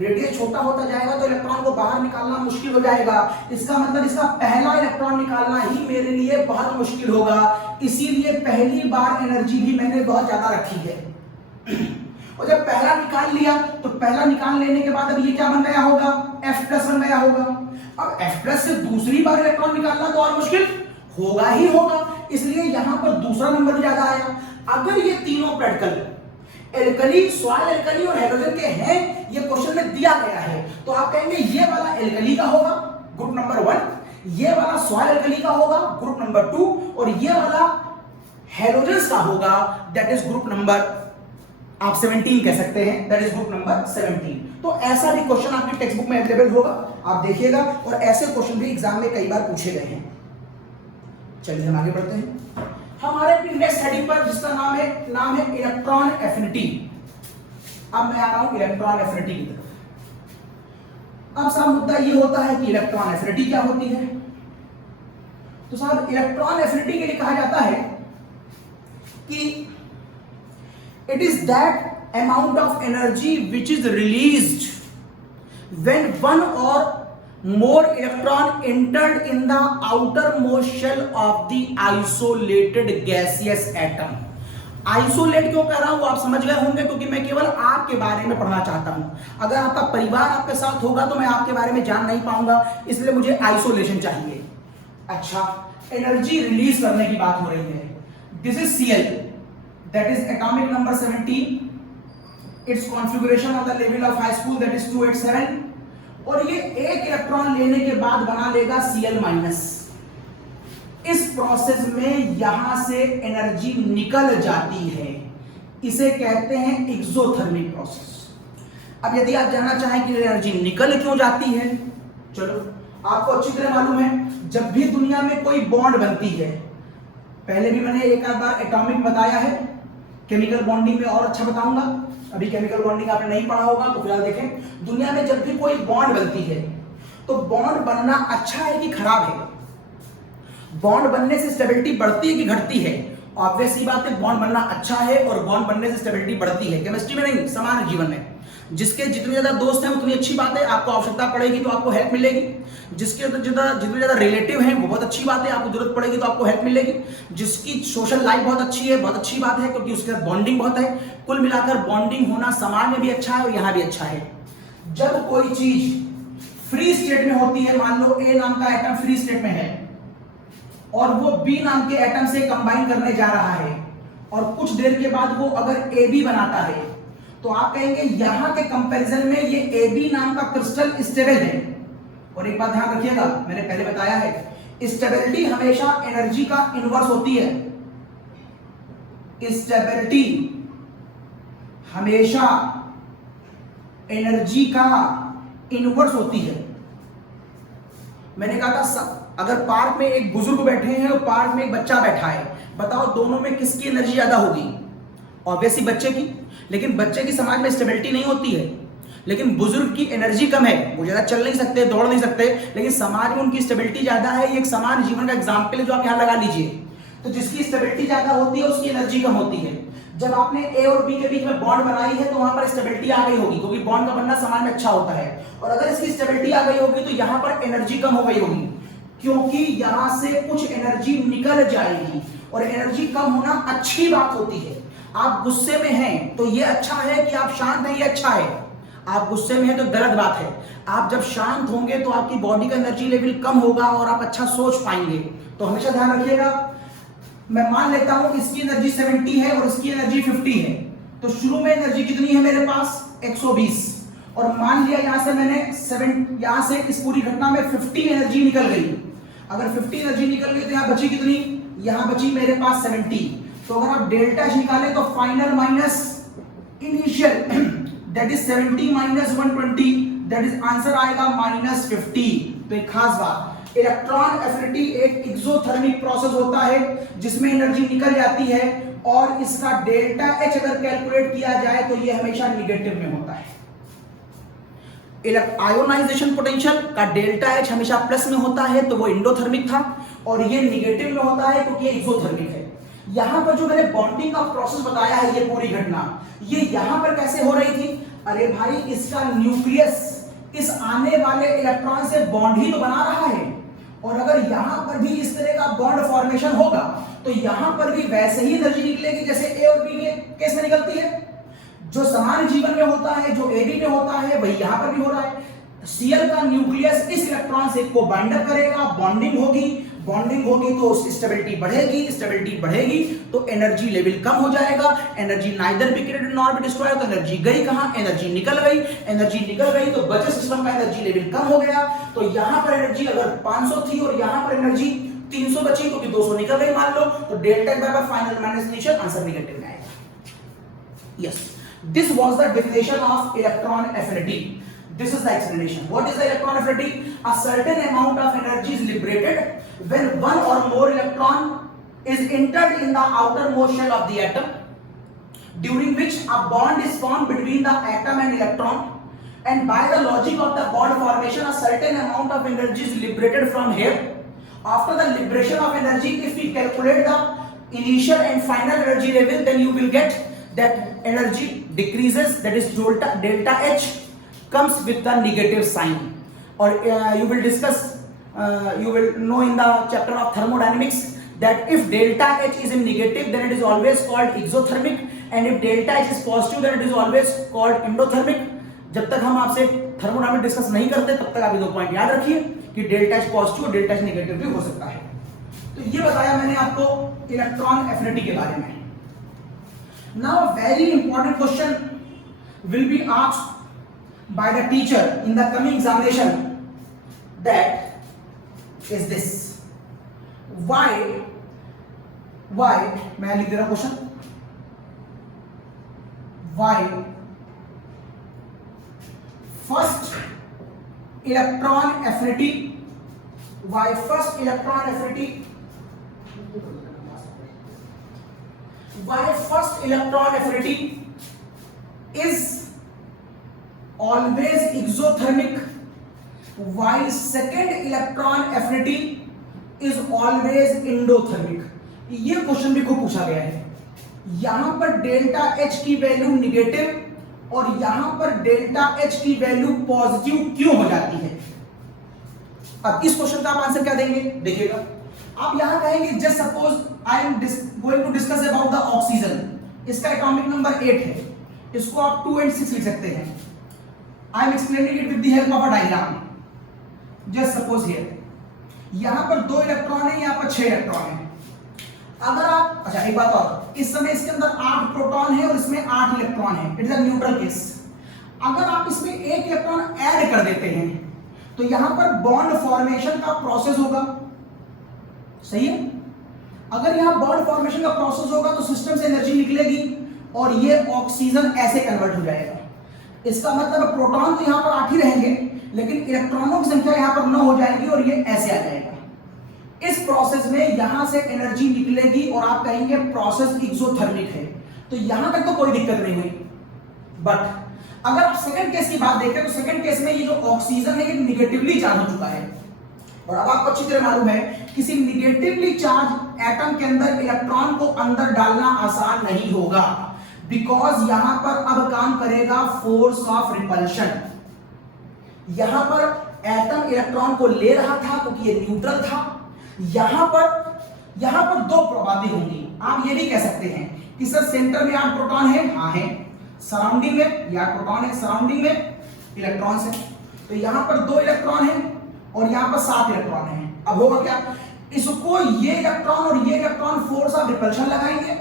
रेडियस छोटा होता जाएगा तो इलेक्ट्रॉन को बाहर निकालना मुश्किल हो जाएगा। इसका मतलब इसका पहला इलेक्ट्रॉन निकालना ही मेरे लिए बहुत मुश्किल होगा, इसीलिए पहली बार एनर्जी भी मैंने बहुत ज्यादा रखी है। और जब पहला निकाल लिया तो पहला निकाल लेने के बाद अब ये क्या बन गया होगा? F+ बन गया होगा। अब F+ से दूसरी बार इलेक्ट्रॉन निकालना तो और मुश्किल होगा ही होगा, इसलिए यहां पर दूसरा नंबर भी ज्यादा आया। अगर ये तीनों प्रैक्टिकल एल्कली, सॉइल एल्कली और हाइड्रोजन के हैं, ये क्वेश्चन में दिया गया है, तो आप कहेंगे ये वाला एल्कली का होगा ग्रुप नंबर 1, ये वाला सॉइल एल्कली का होगा ग्रुप नंबर 2, और ये वाला हाइड्रोजन का होगा, दैट इज ग्रुप नंबर आप 17 कह सकते हैं, दैट इज ग्रुप नंबर 17। तो ऐसा भी क्वेश्चन आपकी टेक्स्ट बुक में अवेलेबल होगा, आप देखिएगा, और ऐसे क्वेश्चन भी एग्जाम में कई बार पूछे गए हैं। चलिए हम आगे बढ़ते हैं हमारे नेक्स्ट हेडिंग पर, जिसका नाम है इलेक्ट्रॉन एफिनिटी। अब मैं आ रहा हूं इलेक्ट्रॉन एफिनिटी की तरफ। अब साहब मुद्दा ये होता है कि इलेक्ट्रॉन एफिनिटी क्या होती है। तो साहब इलेक्ट्रॉन एफिनिटी के लिए कहा जाता है कि it is that amount of energy which is released when one और more electron entered in the outermost shell of the isolated gaseous atom। Isolate क्यों कह रहा हूं आप समझ गए होंगे, क्योंकि मैं केवल आपके बारे में पढ़ना चाहता हूं। अगर आपका परिवार आपके साथ होगा तो मैं आपके बारे में जान नहीं पाऊंगा, इसलिए मुझे आइसोलेशन चाहिए। अच्छा, एनर्जी रिलीज करने की बात हो रही है। This is Cl, that is atomic number 17, it's configuration on the level of high school that is 287, और ये एक इलेक्ट्रॉन लेने के बाद बना लेगा Cl-। इस प्रोसेस में यहां से एनर्जी निकल जाती है, इसे कहते हैं एक्सोथर्मिक प्रोसेस। अब यदि आप जानना चाहें कि एनर्जी निकल क्यों जाती है, चलो आपको अच्छी तरह मालूम है, जब भी दुनिया में कोई बॉन्ड बनती है, पहले भी मैंने एक आध बार एटॉमिक बताया है, केमिकल बॉन्डिंग में और अच्छा बताऊंगा, अभी केमिकल बॉन्डिंग आपने नहीं पढ़ा होगा तो फिलहाल देखें। दुनिया में जब भी कोई बॉन्ड बनती है तो बॉन्ड बनना अच्छा है कि खराब है? बॉन्ड बनने से स्टेबिलिटी बढ़ती है कि घटती है? ऑब्वियस सी बात है, बॉन्ड बनना अच्छा है और बॉन्ड बनने से स्टेबिलिटी बढ़ती है। केमिस्ट्री में नहीं, सामान्य जीवन में जिसके जितने ज्यादा दोस्त हैं उतनी अच्छी बात है, आपको आवश्यकता पड़ेगी तो आपको हेल्प मिलेगी। जिसके जितने ज्यादा रिलेटिव हैं वो बहुत अच्छी बात है, आपको जरूरत पड़ेगी तो आपको हेल्प मिलेगी। जिसकी सोशल लाइफ बहुत अच्छी है, बहुत अच्छी बात है, क्योंकि उसके साथ बॉन्डिंग बहुत है। कुल मिलाकर बॉन्डिंग होना समाज में भी अच्छा है और यहाँ भी अच्छा है। जब कोई चीज फ्री स्टेट में होती है, मान लो ए नाम का एटम फ्री स्टेट में है और वो बी नाम के एटम से कंबाइन करने जा रहा है और कुछ देर के बाद वो अगर ए बी बनाता है, तो आप कहेंगे यहां के कंपैरिजन में ये ए बी नाम का क्रिस्टल स्टेबल है। और एक बात ध्यान रखिएगा, मैंने पहले बताया है, स्टेबिलिटी हमेशा एनर्जी का इनवर्स होती है। स्टेबिलिटी हमेशा एनर्जी का इनवर्स होती है। मैंने कहा था अगर पार्क में एक बुजुर्ग बैठे हैं और पार्क में एक बच्चा बैठा है, बताओ दोनों में किसकी एनर्जी ज्यादा होगी? ऑब्वियसली बच्चे की। लेकिन बच्चे की समाज में स्टेबिलिटी नहीं होती है, लेकिन बुजुर्ग की एनर्जी कम है, वो ज्यादा चल नहीं सकते, दौड़ नहीं सकते, लेकिन समाज में उनकी स्टेबिलिटी ज्यादा है। ये एक समान जीवन का एग्जाम्पल है जो आप यहां लगा लीजिए। तो जिसकी स्टेबिलिटी ज्यादा होती है उसकी एनर्जी कम होती है। जब आपने ए और बी के बीच में बॉन्ड बनाई है तो वहां पर स्टेबिलिटी आ गई होगी, क्योंकि बॉन्ड का बनना समाज में अच्छा होता है। और अगर इसकी स्टेबिलिटी आ गई होगी तो यहां पर एनर्जी कम हो गई होगी, क्योंकि यहां से कुछ एनर्जी निकल जाएगी। और एनर्जी कम होना अच्छी बात होती है। आप गुस्से में हैं तो ये अच्छा है कि आप शांत हैं, ये अच्छा है। आप गुस्से में हैं तो गलत बात है। आप जब शांत होंगे तो आपकी बॉडी का एनर्जी लेवल कम होगा और आप अच्छा सोच पाएंगे। तो हमेशा ध्यान रखिएगा। मैं मान लेता हूं इसकी एनर्जी 70 है और इसकी एनर्जी 50 है, तो शुरू में एनर्जी कितनी है मेरे पास? 120। और मान लिया यहां से मैंने यहां से इस पूरी घटना में 50 एनर्जी निकल गई। अगर 50 एनर्जी निकल गई तो यहां बची कितनी? यहां बची मेरे पास 70। तो अगर आप डेल्टा निकालें तो final minus initial, that is 70 minus 120, that is answer आएगा -50। तो एक खास बात, इलेक्ट्रॉन एफिनिटी एक एक्सोथर्मिक प्रोसेस होता है जिसमें एनर्जी निकल जाती है और इसका डेल्टा एच अगर कैलकुलेट किया जाए तो ये हमेशा निगेटिव में होता है। आयोनाइजेशन पोटेंशियल का डेल्टा एच हमेशा प्लस में होता है, तो वो इंडोथर्मिक था, और ये निगेटिव में होता है क्योंकि ये एक्सोथर्मिक है। यहां पर जो मैंने बॉन्डिंग का प्रोसेस बताया है, ये पूरी घटना ये यहां पर कैसे हो रही थी? अरे भाई, इसका न्यूक्लियस इस आने वाले इलेक्ट्रॉन से बॉन्ड ही तो बना रहा है, और अगर यहां पर भी इस तरह का बॉन्ड फॉर्मेशन होगा तो यहां पर भी वैसे ही एनर्जी निकलेगी जैसे ए और बी के केस में निकलती है। जो समान जीवन में होता है, जो ए बी में होता है, वही यहां पर भी हो रहा है। Cl का न्यूक्लियस इस इलेक्ट्रॉन से को बाइंड अप करेगा, बॉन्डिंग होगी तो स्टेबिलिटी बढ़ेगी तो एनर्जी लेवल कम हो जाएगा। Energy neither be created nor be destroyed, तो एनर्जी गई कहां? एनर्जी निकल गई तो बचे सिस्टम का एनर्जी लेवल कम हो गया। तो यहां पर एनर्जी अगर 500 थी और यहां पर एनर्जी 300 बची, क्योंकि 200 निकल गई मान लो, तो डेल्टा बराबर final minus initial, answer negative में आएगा। Yes, this was the definition of electron affinity. This is the explanation. What is the electron affinity? A certain amount of energy is liberated when one or more electron is entered in the outermost shell of the atom, during which a bond is formed between the atom and electron. And by the logic of the bond formation, a certain amount of energy is liberated from here. After the liberation of energy, if we calculate the initial and final energy level, then you will get that energy decreases, that is delta H comes with the negative sign. Or you will discuss, you will know in the chapter of thermodynamics that if delta H is in negative, then it is always called exothermic, and if delta H is positive, then it is always called endothermic. जब तक हम आपसे thermodynamics discuss नहीं करते तब तक आप ये दो पॉइंट याद रखिए कि डेल्टा H पॉजिटिव और डेल्टा H नेगेटिव भी हो सकता है। तो ये बताया मैंने आपको इलेक्ट्रॉन एफिनिटी के बारे में। Now very important question will be asked by the teacher in the coming examination, that is this: why मैं लिख दे रहा हूं question, why first electron affinity, why first electron affinity, why first electron affinity is always exothermic while second electron affinity is always endothermic। ये question भी खूब पूछा गया है। यहां पर डेल्टा H की वैल्यू निगेटिव और यहां पर डेल्टा H की वैल्यू पॉजिटिव क्यों हो जाती है? अब इस क्वेश्चन का आप आंसर क्या देंगे? देखिएगा, आप यहां कहेंगे just suppose I am going to discuss about the oxygen, इसका एटॉमिक नंबर 8 है, इसको आप 2 and 6 लिख सकते हैं। I am explaining it with the help of a diagram. Just suppose here यहां पर 2 इलेक्ट्रॉन है, यहां पर 6 इलेक्ट्रॉन है। अगर आप, अच्छा एक बात और, इस समय इसके अंदर 8 प्रोटॉन है और इसमें 8 इलेक्ट्रॉन है, it is a neutral case. अगर आप इसमें 1 इलेक्ट्रॉन ऐड कर देते हैं तो यहां पर बॉन्ड फॉर्मेशन का प्रोसेस होगा, सही है? अगर यहां बॉन्ड फॉर्मेशन का प्रोसेस होगा तो सिस्टम से एनर्जी निकलेगी और ये ऑक्सीजन ऐसे कन्वर्ट हो जाएगा। इसका मतलब प्रोटॉन तो यहां पर 8 ही रहेंगे लेकिन इलेक्ट्रॉनों की संख्या यहां पर 9 हो जाएगी और ये ऐसे आ जाएगा। इस प्रोसेस में यहां से एनर्जी निकलेगी और आप कहेंगे प्रोसेस एक्सोथर्मिक है, तो यहां तक तो कोई दिक्कत नहीं हुई। बट अगर आप सेकंड केस की बात देखें तो सेकंड केस में ये जो ऑक्सीजन है ये निगेटिवली चार्ज हो चुका है और अब आपको अच्छी तरह मालूम है किसी निगेटिवली चार्ज एटम के अंदर इलेक्ट्रॉन को अंदर डालना आसान नहीं होगा, बिकॉज यहां पर अब काम करेगा फोर्स ऑफ रिपल्शन। यहां पर एटम इलेक्ट्रॉन को ले रहा था क्योंकि ये न्यूट्रल था। यहां पर 2 बातें होंगी। आप ये भी कह सकते हैं कि सर सेंटर में 8 प्रोटॉन है, हाँ है, सराउंडिंग में या प्रोटॉन है, सराउंडिंग में इलेक्ट्रॉन्स है, तो यहां पर 2 इलेक्ट्रॉन है और यहां पर 7 इलेक्ट्रॉन है। अब होगा क्या, इसको ये इलेक्ट्रॉन और ये इलेक्ट्रॉन फोर्स ऑफ रिपल्शन लगाएंगे,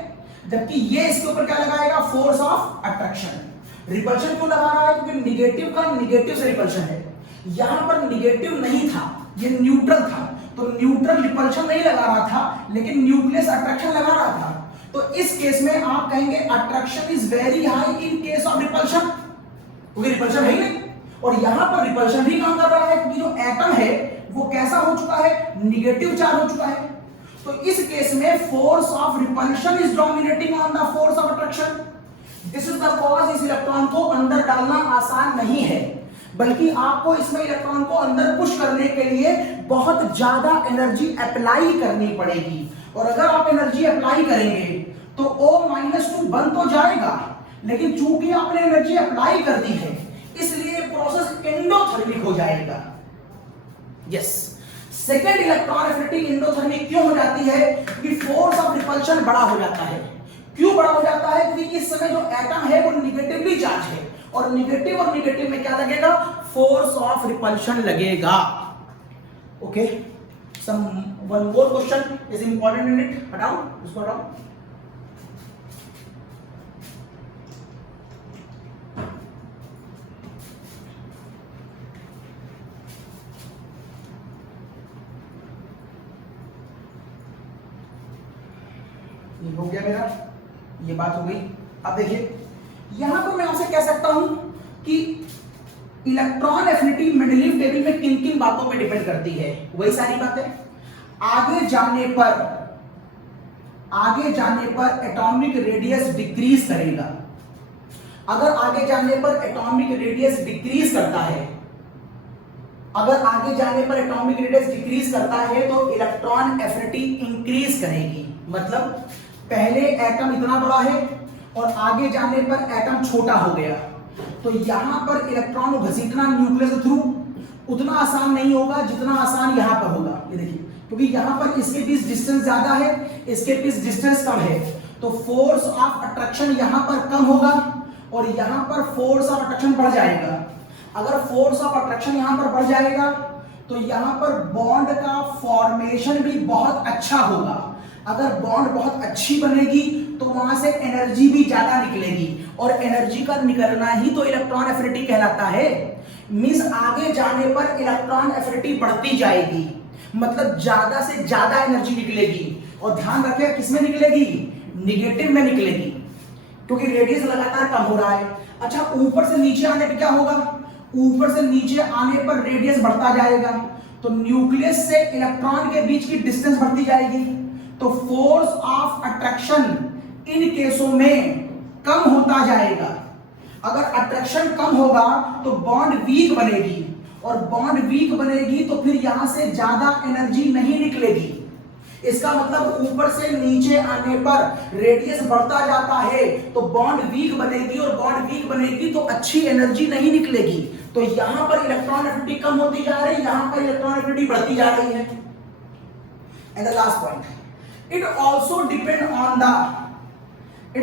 जबकि ये इसके ऊपर क्या लगाएगा, फोर्स ऑफ अट्रैक्शन। रिपल्शन क्यों लगा रहा है? क्योंकि निगेटिव का निगेटिव से रिपल्शन है। यहां पर निगेटिव नहीं था, ये न्यूट्रल था, तो न्यूट्रल रिपल्शन नहीं लगा रहा था लेकिन न्यूक्लियस अट्रैक्शन लगा रहा था। तो इस केस में आप कहेंगे attraction is very high in case of repulsion, क्योंकि रिपल्शन है ही नहीं। और यहां पर रिपल्शन भी काम कर रहा है क्योंकि जो एटम है वो कैसा हो चुका है, निगेटिव चार्ज हो चुका है। तो इस केस में force of repulsion is dominating on the force of attraction. This is the cause इस इलेक्ट्रॉन को अंदर डालना आसान नहीं है, बल्कि आपको इसमें इलेक्ट्रॉन को अंदर पुश करने के लिए बहुत ज्यादा एनर्जी अप्लाई करनी पड़ेगी। और अगर आप एनर्जी अप्लाई करेंगे तो O-2 बन तो जाएगा, लेकिन चूंकि आपने एनर्जी अप्लाई कर दी है इसलिए प्रोसेस एंडोथर्मिक हो जाएगा। Yes, second electron affinity endothermic क्यों हो जाती है? क्योंकि फोर्स ऑफ रिपल्शन बड़ा हो जाता है। क्यों बड़ा हो जाता है? क्योंकि इस समय जो एटम है वो निगेटिवली चार्ज है और निगेटिव में क्या लगेगा, फोर्स ऑफ रिपल्शन लगेगा। Okay, some one more question is important in it. हटाओ इसको, हटाओ। ये हो गया मेरा, ये बात हो गई। अब देखिए यहां पर मैं आपसे कह सकता हूं कि इलेक्ट्रॉन एफिनिटी मेंडलीव टेबल में किन किन बातों पे डिपेंड करती है। वही सारी बातें आगे जाने पर एटॉमिक रेडियस डिक्रीज करेगा। अगर आगे जाने पर एटॉमिक रेडियस डिक्रीज करता है, तो इलेक्ट्रॉन एफिनिटी इंक्रीज करेगी। मतलब पहले एटम इतना बड़ा है और आगे जाने पर एटम छोटा हो गया, तो यहां पर इलेक्ट्रॉन को घसीटना न्यूक्लियस के थ्रू उतना आसान नहीं होगा जितना आसान यहां पर होगा। ये देखिए, क्योंकि यहां पर इसके बीच डिस्टेंस ज्यादा है, इसके बीच डिस्टेंस कम है, तो फोर्स ऑफ अट्रैक्शन यहां पर कम होगा और यहां पर फोर्स ऑफ अट्रैक्शन बढ़ जाएगा। अगर फोर्स ऑफ अट्रैक्शन यहां पर बढ़ जाएगा तो यहां पर बॉन्ड का फॉर्मेशन भी बहुत अच्छा होगा। अगर बॉन्ड बहुत अच्छी बनेगी तो वहां से एनर्जी भी ज्यादा निकलेगी और एनर्जी का निकलना ही तो इलेक्ट्रॉन एफिनिटी कहलाता है। मींस आगे जाने पर इलेक्ट्रॉन एफिनिटी बढ़ती जाएगी। मतलब ज्यादा से ज्यादा एनर्जी निकलेगी, और ध्यान रखिएगा किसमें निकलेगी, निगेटिव में निकलेगी, क्योंकि रेडियस लगातार कम हो रहा है। अच्छा, ऊपर से नीचे आने पर क्या होगा, ऊपर से नीचे आने पर रेडियस बढ़ता जाएगा, तो न्यूक्लियस से इलेक्ट्रॉन के बीच की डिस्टेंस बढ़ती जाएगी, तो फोर्स ऑफ अट्रैक्शन इन केसों में कम होता जाएगा। अगर अट्रैक्शन कम होगा तो बॉन्ड वीक बनेगी, और बॉन्ड वीक बनेगी तो फिर यहां से ज्यादा एनर्जी नहीं निकलेगी। इसका मतलब ऊपर से नीचे आने पर रेडियस बढ़ता जाता है तो बॉन्ड वीक बनेगी, और बॉन्ड वीक बनेगी तो अच्छी एनर्जी नहीं निकलेगी। तो यहां पर इलेक्ट्रॉन एफिनिटी कम होती जा रही है, यहां पर इलेक्ट्रॉन एफिनिटी बढ़ती जा रही है। And the last point, it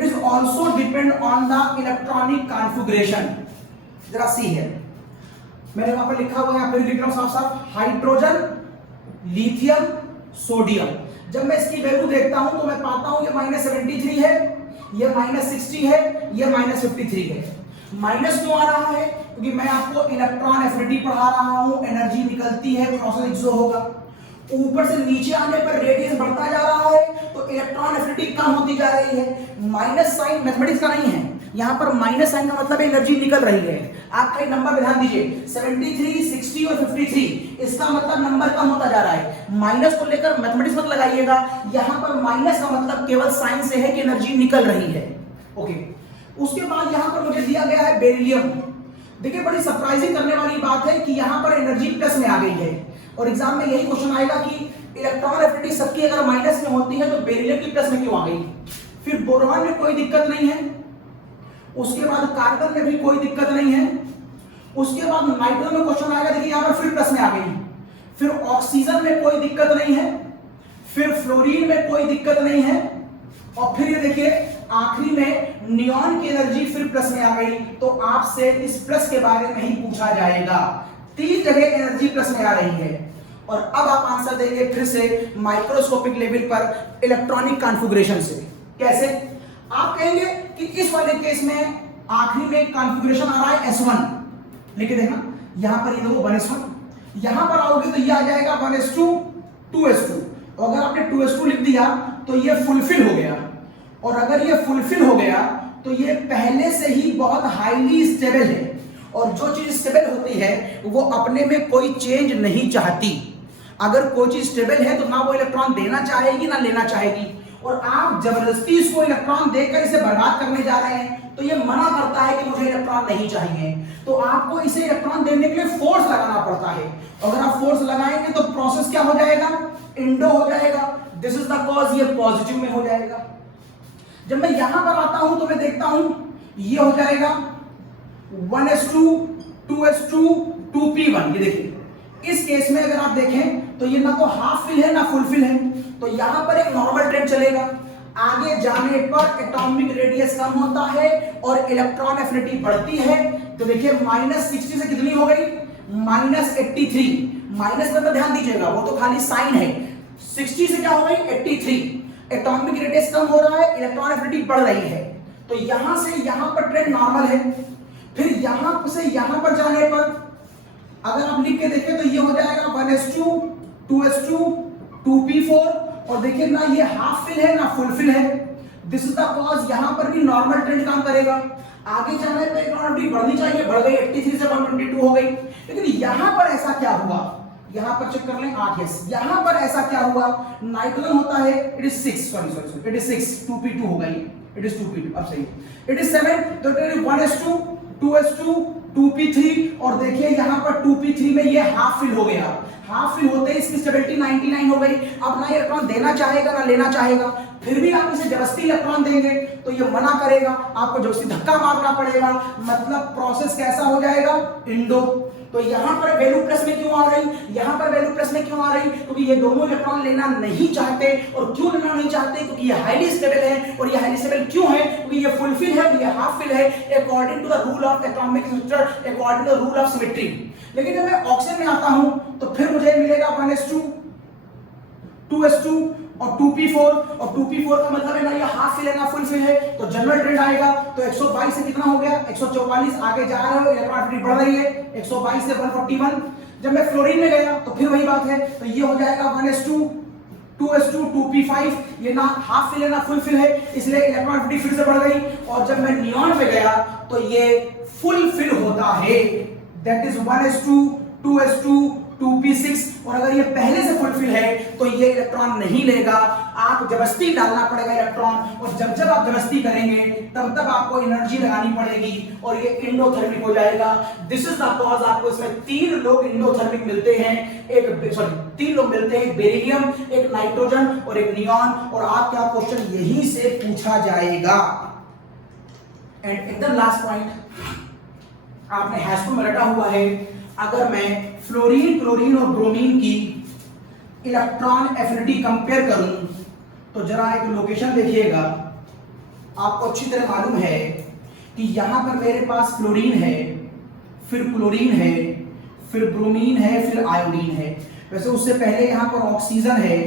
is also depend on the electronic configuration। जरा सी है, मैंने वहां पर लिखा हुआ है, फिर लिख रहा हूं साफ साफ, हाइड्रोजन, लिथियम, सोडियम। जब मैं इसकी वैल्यू देखता हूं तो मैं पाता हूं ये -73 है, ये -60 है, ये -53 है। माइनस क्यों आ रहा है, क्योंकि मैं आपको इलेक्ट्रॉन एफिनिटी पढ़ा रहा हूं, एनर्जी निकलती है, प्रोसेस जो होगा। ऊपर से नीचे आने पर रेडियस बढ़ता जा रहा है तो इलेक्ट्रॉन एफिनिटी कम होती जा रही है। माइनस साइन मैथमेटिक्स का नहीं है, यहां पर माइनस साइन का मतलब एनर्जी निकल रही है। आप कई नंबर ध्यान दीजिए, 73, 60 और 53, इसका मतलब नंबर कम होता जा रहा है। माइनस को लेकर मैथमेटिक्स मत लगाइएगा, यहां पर माइनस का मतलब केवल साइन से है कि एनर्जी निकल रही है। ओके, उसके बाद यहां पर मुझे दिया गया है बेरिलियम। देखिए, बड़ी सरप्राइजिंग करने वाली बात है कि यहां पर एनर्जी प्लस में आ गई है, और एग्जाम में यही क्वेश्चन आएगा कि इलेक्ट्रॉन एफिनिटी सबकी अगर माइनस में होती है तो बेरिलियम की प्लस में क्यों आ गई। फिर बोरॉन में कोई दिक्कत नहीं है, उसके बाद कार्बन में भी कोई दिक्कत नहीं है, उसके बाद नाइट्रोजन में क्वेश्चन आएगा, देखिए यहां पर फिर प्लस में आ गई। फिर ऑक्सीजन में कोई दिक्कत नहीं है, फिर फ्लोरीन में कोई दिक्कत नहीं है, और फिर ये देखिए आखिरी में नियॉन की एनर्जी फिर प्लस में आ गई। तो आपसे इस प्लस के बारे में ही पूछा जाएगा। 3 जगह एनर्जी प्लस में आ रही है, और अब आप आंसर देंगे फिर से माइक्रोस्कोपिक लेवल पर इलेक्ट्रॉनिक कॉन्फ़िगरेशन से। कैसे? आप कहेंगे कि इस वाले केस में आखिरी में कॉन्फ़िगरेशन आ रहा है S1, लेकिन देखना यहां पर ये देखो 1s1, यहां पर आओगे तो ये आ जाएगा 1s2, 2s2। और अगर आपने 2s2 लिख दिया तो ये फुलफिल हो गया, और अगर ये फुलफिल हो गया तो ये पहले से ही बहुत हाईली स्टेबल है, और जो चीज स्टेबल होती है वो अपने में कोई चेंज नहीं चाहती। अगर कोई चीज स्टेबल है तो ना वो इलेक्ट्रॉन देना चाहेगी ना लेना चाहेगी, और आप जबरदस्ती इसको इलेक्ट्रॉन देकर इसे बर्बाद करने जा रहे हैं तो ये मना करता है कि मुझे इलेक्ट्रॉन नहीं चाहिए। तो आपको इसे इलेक्ट्रॉन देने के लिए फोर्स लगाना पड़ता है। अगर आप फोर्स लगाएंगे तो प्रोसेस क्या हो जाएगा, इंडो हो जाएगा। दिस इज द कॉज, ये पॉजिटिव में हो जाएगा। जब मैं यहां पर आता हूं तो मैं देखता हूं ये हो जाएगा 1s2, 2s2, 2p1। ये देखिए, इस केस में अगर आप देखें तो ये ना तो हाफ फिल है ना फुल फिल है, तो यहां पर एक नॉर्मल ट्रेंड चलेगा। आगे जाने पर एटॉमिक रेडियस कम होता है और इलेक्ट्रॉन एफिनिटी बढ़ती है। तो देखिए -60 से कितनी हो गई, -83। माइनस में तो ध्यान दीजिएगा, वो तो खाली साइन है। 60 से क्या हो गई, 83। एटॉमिक रेडियस कम हो रहा है, इलेक्ट्रॉन एफिनिटी बढ़ रही है, तो यहां से यहां पर ट्रेंड नॉर्मल है। फिर यहां से यहां पर जाने पर अगर आप लिख के देखें तो ये हो जाएगा 1s2, 2s2, 2p4, और देखिए ना ये हाफ फिल है ना फुल फिल है। दिस इज द कॉज, यहां पर भी नॉर्मल ट्रेंड काम करेगा। आगे जाने पर इलेक्ट्रॉनिटी बढ़नी चाहिए, बढ़ गई, 83 से 122 हो गई। लेकिन यहां पर ऐसा क्या हुआ, यहां पर चेक कर लें, 8 यस, यहां पर ऐसा क्या हुआ, नाइट्रोजन होता है, it is 6, sorry it is 6, 2p2 हो गई, इट इज 2p2, अब सही, इट इज 7, तो it is 1s2, 2s2, 2p3, और देखिए यहां पर 2p3 में ये हाफ फिल हो गया। हाफ फिल होते ही इसकी स्टेबिलिटी 99 हो गई। अब ना इलेक्ट्रॉन देना चाहेगा ना लेना चाहेगा, फिर भी आप इसे जबरदस्ती इलेक्ट्रॉन देंगे तो ये मना करेगा, आपको जबरदस्ती धक्का मारना पड़ेगा, मतलब प्रोसेस कैसा हो जाएगा, इंडो। तो यहां पर वैल्यू प्लस में क्यों आ रही, यहां पर वैल्यू प्लस में क्यों आ रही, क्योंकि ये दोनों इलेक्ट्रॉन लेना नहीं चाहते। और क्यों लेना नहीं चाहते, क्योंकि ये हाईली स्टेबल है, और ये हाईली स्टेबल क्यों है, क्योंकि ये फुल फिल है, ये हाफ फिल है, according to the rule of atomic structure, according to the rule of symmetry. लेकिन जब मैं ऑक्सीजन में आता हूं तो फिर मुझे मिलेगा 1s2, 2s2 और 2p4, और 2p4 का मतलब है ना ये हाफ फिल है ना फुल फिल है, तो जनरल ट्रेंड आएगा। तो 122 से कितना हो गया, 144, आगे जा रहे हो, इलेक्ट्रॉन एफिनिटी बढ़ रही है, 122 से 141। जब मैं फ्लोरीन में गया तो फिर वही बात है, तो ये हो जाएगा 1s2 2s2 2p5, ये ना हाफ फिल है ना फुल फिल है, इसलिए इलेक्ट्रॉन एफिनिटी फिर से बढ़ गई। और जब मैं नियॉन में गया तो ये फुल फिल होता है, that is 1s2 2s2 2p6। और अगर ये पहले से फुलफिल है तो ये इलेक्ट्रॉन नहीं लेगा, आप जबरदस्ती डालना पड़ेगा इलेक्ट्रॉन, और जब जब आप जबरदस्ती करेंगे तब तब आपको एनर्जी लगानी पड़ेगी और ये इंडोथर्मिक हो जाएगा। दिस इज द कॉज, आपको इसमें 3 लोग इंडोथर्मिक मिलते हैं, तीन लोग मिलते हैं, एक बेरिलियम, एक नाइट्रोजन और एक नियॉन। और आपका क्वेश्चन यहीं से पूछा जाएगा। एंड एकदम लास्ट पॉइंट, आपने हैश में रटा हुआ है, अगर मैं फ्लोरीन क्लोरीन और ब्रोमीन की इलेक्ट्रॉन एफिनिटी कंपेयर करूं तो जरा एक लोकेशन देखिएगा। आपको अच्छी तरह मालूम है कि यहां पर मेरे पास फ्लोरीन है, फिर क्लोरीन है, फिर ब्रोमीन है, फिर आयोडीन है। वैसे उससे पहले यहां पर ऑक्सीजन है,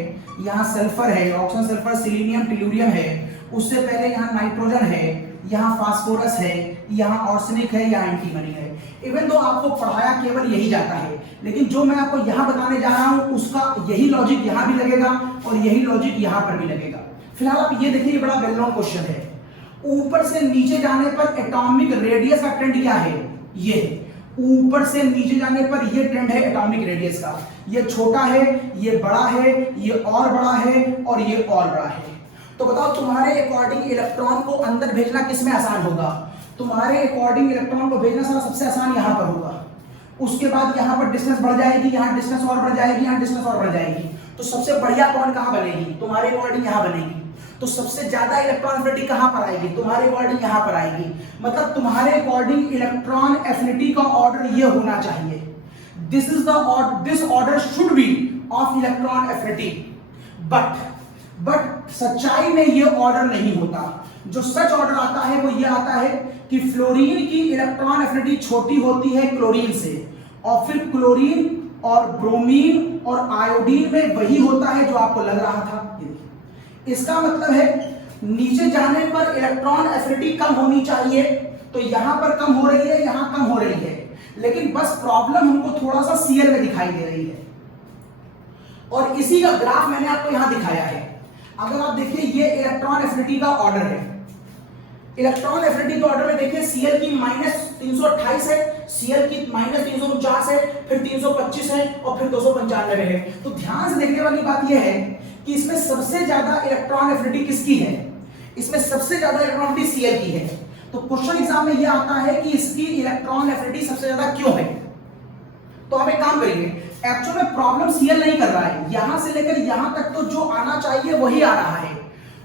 यहां सल्फर है, ऑक्सीजन सल्फर सिलीनियम टेलुरियम है, उससे पहले यहां नाइट्रोजन है, यहाँ फास्फोरस है, यहाँ आर्सेनिक है, यहाँ एंटीमनी है। इवन तो आपको पढ़ाया केवल यही जाता है, लेकिन जो मैं आपको यहाँ बताने जा रहा हूँ उसका यही लॉजिक यहाँ भी लगेगा और यही लॉजिक यहाँ पर भी लगेगा। फिलहाल आप ये देखिए, बड़ा वेल नोन क्वेश्चन है। ऊपर से नीचे जाने पर एटॉमिक रेडियस का ट्रेंड क्या है? ये ऊपर से नीचे जाने पर ये ट्रेंड है एटॉमिक रेडियस का। ये छोटा है, ये बड़ा है, ये और बड़ा है और ये और बड़ा है। तो बताओ तुम्हारे अकॉर्डिंग इलेक्ट्रॉन को अंदर भेजना किसमें आसान होगा? तुम्हारे अकॉर्डिंग इलेक्ट्रॉन को भेजना सारा सबसे आसान यहां पर होगा। उसके बाद यहां पर डिस्टेंस बढ़ जाएगी, यहां डिस्टेंस और बढ़ जाएगी, यहां डिस्टेंस और बढ़ जाएगी। तो सबसे बढ़िया बॉन्ड कहां बनेगी? तुम्हारे अकॉर्डिंग यहां बनेगी। तो सबसे ज्यादा इलेक्ट्रॉन एफिनिटी कहां पर आएगी? तुम्हारे अकॉर्डिंग यहां पर आएगी। मतलब तुम्हारे अकॉर्डिंग इलेक्ट्रॉन एफिनिटी का ऑर्डर ये होना चाहिए, this is the this order should be of electron affinity. But सच्चाई में ये ऑर्डर नहीं होता। जो सच ऑर्डर आता है वो ये आता है कि फ्लोरीन की इलेक्ट्रॉन एफिनिटी छोटी होती है क्लोरीन से, और फिर क्लोरीन और ब्रोमीन और आयोडीन में वही होता है जो आपको लग रहा था। इसका मतलब है नीचे जाने पर इलेक्ट्रॉन एफिनिटी कम होनी चाहिए, तो यहां पर कम हो रही है, यहां कम हो रही है, लेकिन बस प्रॉब्लम हमको थोड़ा सा सीएल में दिखाई दे रही है। और इसी का ग्राफ मैंने आपको यहां दिखाया है। अगर आप देखिए, ये इलेक्ट्रॉन एफिनिटी का ऑर्डर है। इलेक्ट्रॉन एफिनिटी के ऑर्डर में देखिए Cl की -328 है, Cl की -349 है, फिर 325 है और फिर 295 है। तो ध्यान से देखने वाली बात यह है कि इसमें सबसे ज्यादा इलेक्ट्रॉन एफिनिटी किसकी है? इसमें सबसे ज्यादा इलेक्ट्रॉन एफिनिटी Cl की है। तो क्वेश्चन एग्जाम में यह आता है कि इसकी इलेक्ट्रॉन एफिनिटी सबसे ज्यादा क्यों है? तो आप एक काम करिए, एक्चुअल में प्रॉब्लम Cl नहीं कर रहा है, यहां से लेकर यहां तक तो जो आना चाहिए वही आ रहा है।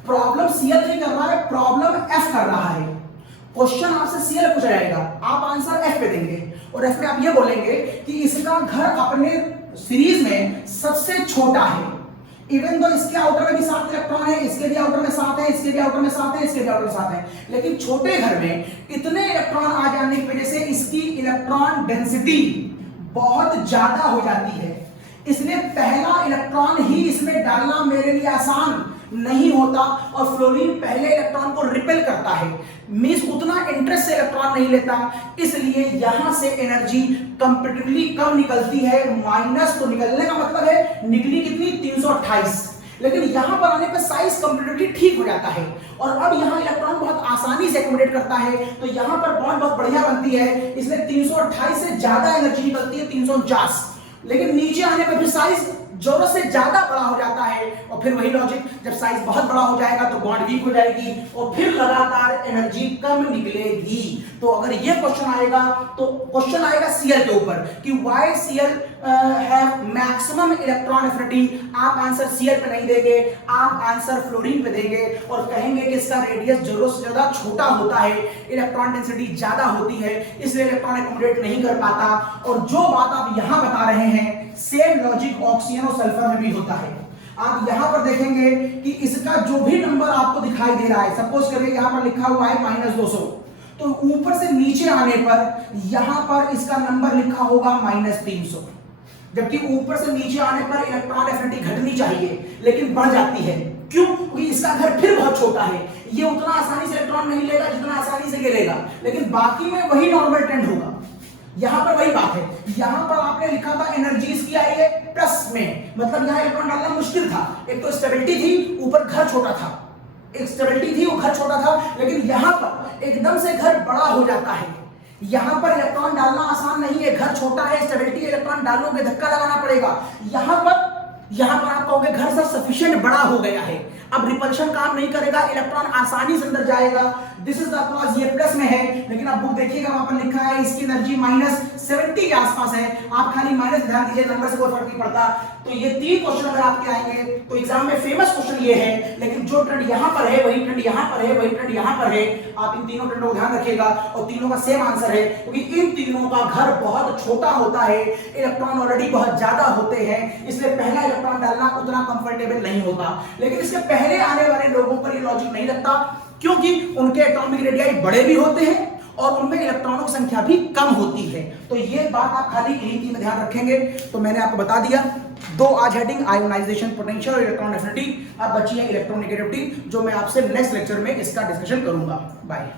प्रॉब्लम Cl नहीं कर रहा है, प्रॉब्लम F कर रहा है। क्वेश्चन आपसे Cl पूछा जाएगा, आप आंसर F पे देंगे और F पे आप ये बोलेंगे कि इसका घर अपने सीरीज में सबसे छोटा है। इवन तो इसके आउटर में भी 7 इलेक्ट्रॉन है, इसके भी आउटर में 7 है, इसके भी आउटर में 7 है, इसके भी आउटर में 7 है, लेकिन छोटे घर में इतने इलेक्ट्रॉन आ जाने की वजह से इसकी इलेक्ट्रॉन डेंसिटी बहुत ज्यादा हो जाती है। इसलिए पहला इलेक्ट्रॉन ही इसमें डालना मेरे लिए आसान नहीं होता, और फ्लोरीन पहले इलेक्ट्रॉन को रिपेल करता है, मींस उतना इंटरेस्ट से इलेक्ट्रॉन नहीं लेता, इसलिए यहां से एनर्जी कंपैरेटिवली कम निकलती है। माइनस तो निकलने का मतलब है निकली कितनी? 328, लेकिन यहां पर आने पर साइज कंपैरेटिवली ठीक हो जाता है और अब यहां इलेक्ट्रॉन बहुत आसानी से एक्युमुलेट करता है, तो यहां पर बॉन्ड बहुत बढ़िया बनती है, इसलिए 328 से ज्यादा एनर्जी निकलती है 349, लेकिन नीचे आने पर भी साइज जरूरत से ज्यादा बड़ा हो जाता है। और फिर वही लॉजिक, जब साइज बहुत बड़ा हो जाएगा तो बॉन्ड वीक हो जाएगी और फिर लगातार एनर्जी कम निकलेगी। तो अगर ये क्वेश्चन आएगा तो क्वेश्चन आएगा Cl के ऊपर कि why Cl have maximum electron affinity. आप आंसर Cl पे नहीं देंगे, आप आंसर फ्लोरीन पे देंगे और कहेंगे कि इसका रेडियस जरूरत से ज्यादा छोटा होता है, इलेक्ट्रॉन डेंसिटी ज्यादा होती है, इसलिए इलेक्ट्रॉन एक्युमुलेट नहीं कर पाता। और जो बात आप यहां बता रहे हैं सेम लॉजिक ऑक्सीजन और सल्फर में भी होता है। आप यहां पर देखेंगे कि इसका जो भी नंबर आपको दिखाई दे रहा है, सपोज करिए यहां पर लिखा हुआ है -200, तो ऊपर से नीचे आने पर यहां पर इसका नंबर लिखा होगा -300, जबकि ऊपर से नीचे आने पर इलेक्ट्रॉन एफिनिटी घटनी चाहिए लेकिन बढ़ जाती है। क्यों? क्योंकि इसका घर फिर बहुत छोटा है, ये उतना आसानी से इलेक्ट्रॉन नहीं लेगा जितना आसानी से गिरेगा, लेकिन बाकी में वही नॉर्मल ट्रेंड होगा। यहां पर वही बात है, यहां पर आपने लिखा था एनर्जीज की आई है प्लस में, मतलब यहां इलेक्ट्रॉन डालना मुश्किल था। एक तो स्टेबिलिटी थी, ऊपर घर छोटा था, एक स्टेबिलिटी थी, वो घर छोटा था, लेकिन यहां पर एकदम से घर बड़ा हो जाता है। यहां पर इलेक्ट्रॉन डालना आसान नहीं है, घर छोटा है, स्टेबिलिटी, इलेक्ट्रॉन डालोगे धक्का लगाना पड़ेगा। यहां पर आप कहोगे घर से सफिशिएंट बड़ा हो गया है, अब रिपल्शन काम नहीं करेगा, इलेक्ट्रॉन आसानी से अंदर जाएगा। दिस इज द कॉज, ये प्लस में है, लेकिन आप बुक देखिएगा वहां पर लिखा है इसकी एनर्जी -70 के आसपास है। आप खाली माइनस ध्यान दीजिए, नंबर से कोई फर्क नहीं पड़ता। तो ये 3 क्वेश्चन अगर आपके आएंगे तो एग्जाम में फेमस क्वेश्चन ये है, लेकिन जो ट्रेंड यहां पर है वही ट्रेंड यहां पर है, वही ट्रेंड यहां पर है। आप इन तीनों ट्रेंडों को ध्यान रखिएगा और तीनों का सेम आंसर है, क्योंकि इन तीनों का घर बहुत छोटा होता है, इलेक्ट्रॉन ऑलरेडी बहुत ज्यादा होते हैं, इसलिए पहला इलेक्ट्रॉन डालना उतना कंफर्टेबल नहीं होता। लेकिन इसके पहले आने वाले लोगों पर ये लॉजिक नहीं लगता, क्योंकि उनके एटॉमिक रेडियाई बड़े भी होते हैं और उनमें इलेक्ट्रॉनों की संख्या भी कम होती है। तो ये बात आप खाली इन्हीं तीन में ध्यान रखेंगे। तो मैंने आपको बता दिया 2 आज हेडिंग, आयोनाइजेशन पोटेंशियल और इलेक्ट्रॉन एफिनिटी। अब बची है इलेक्ट्रोनेगेटिविटी, जो मैं आपसे नेक्स्ट लेक्चर में इसका डिस्कशन करूंगा। बाय।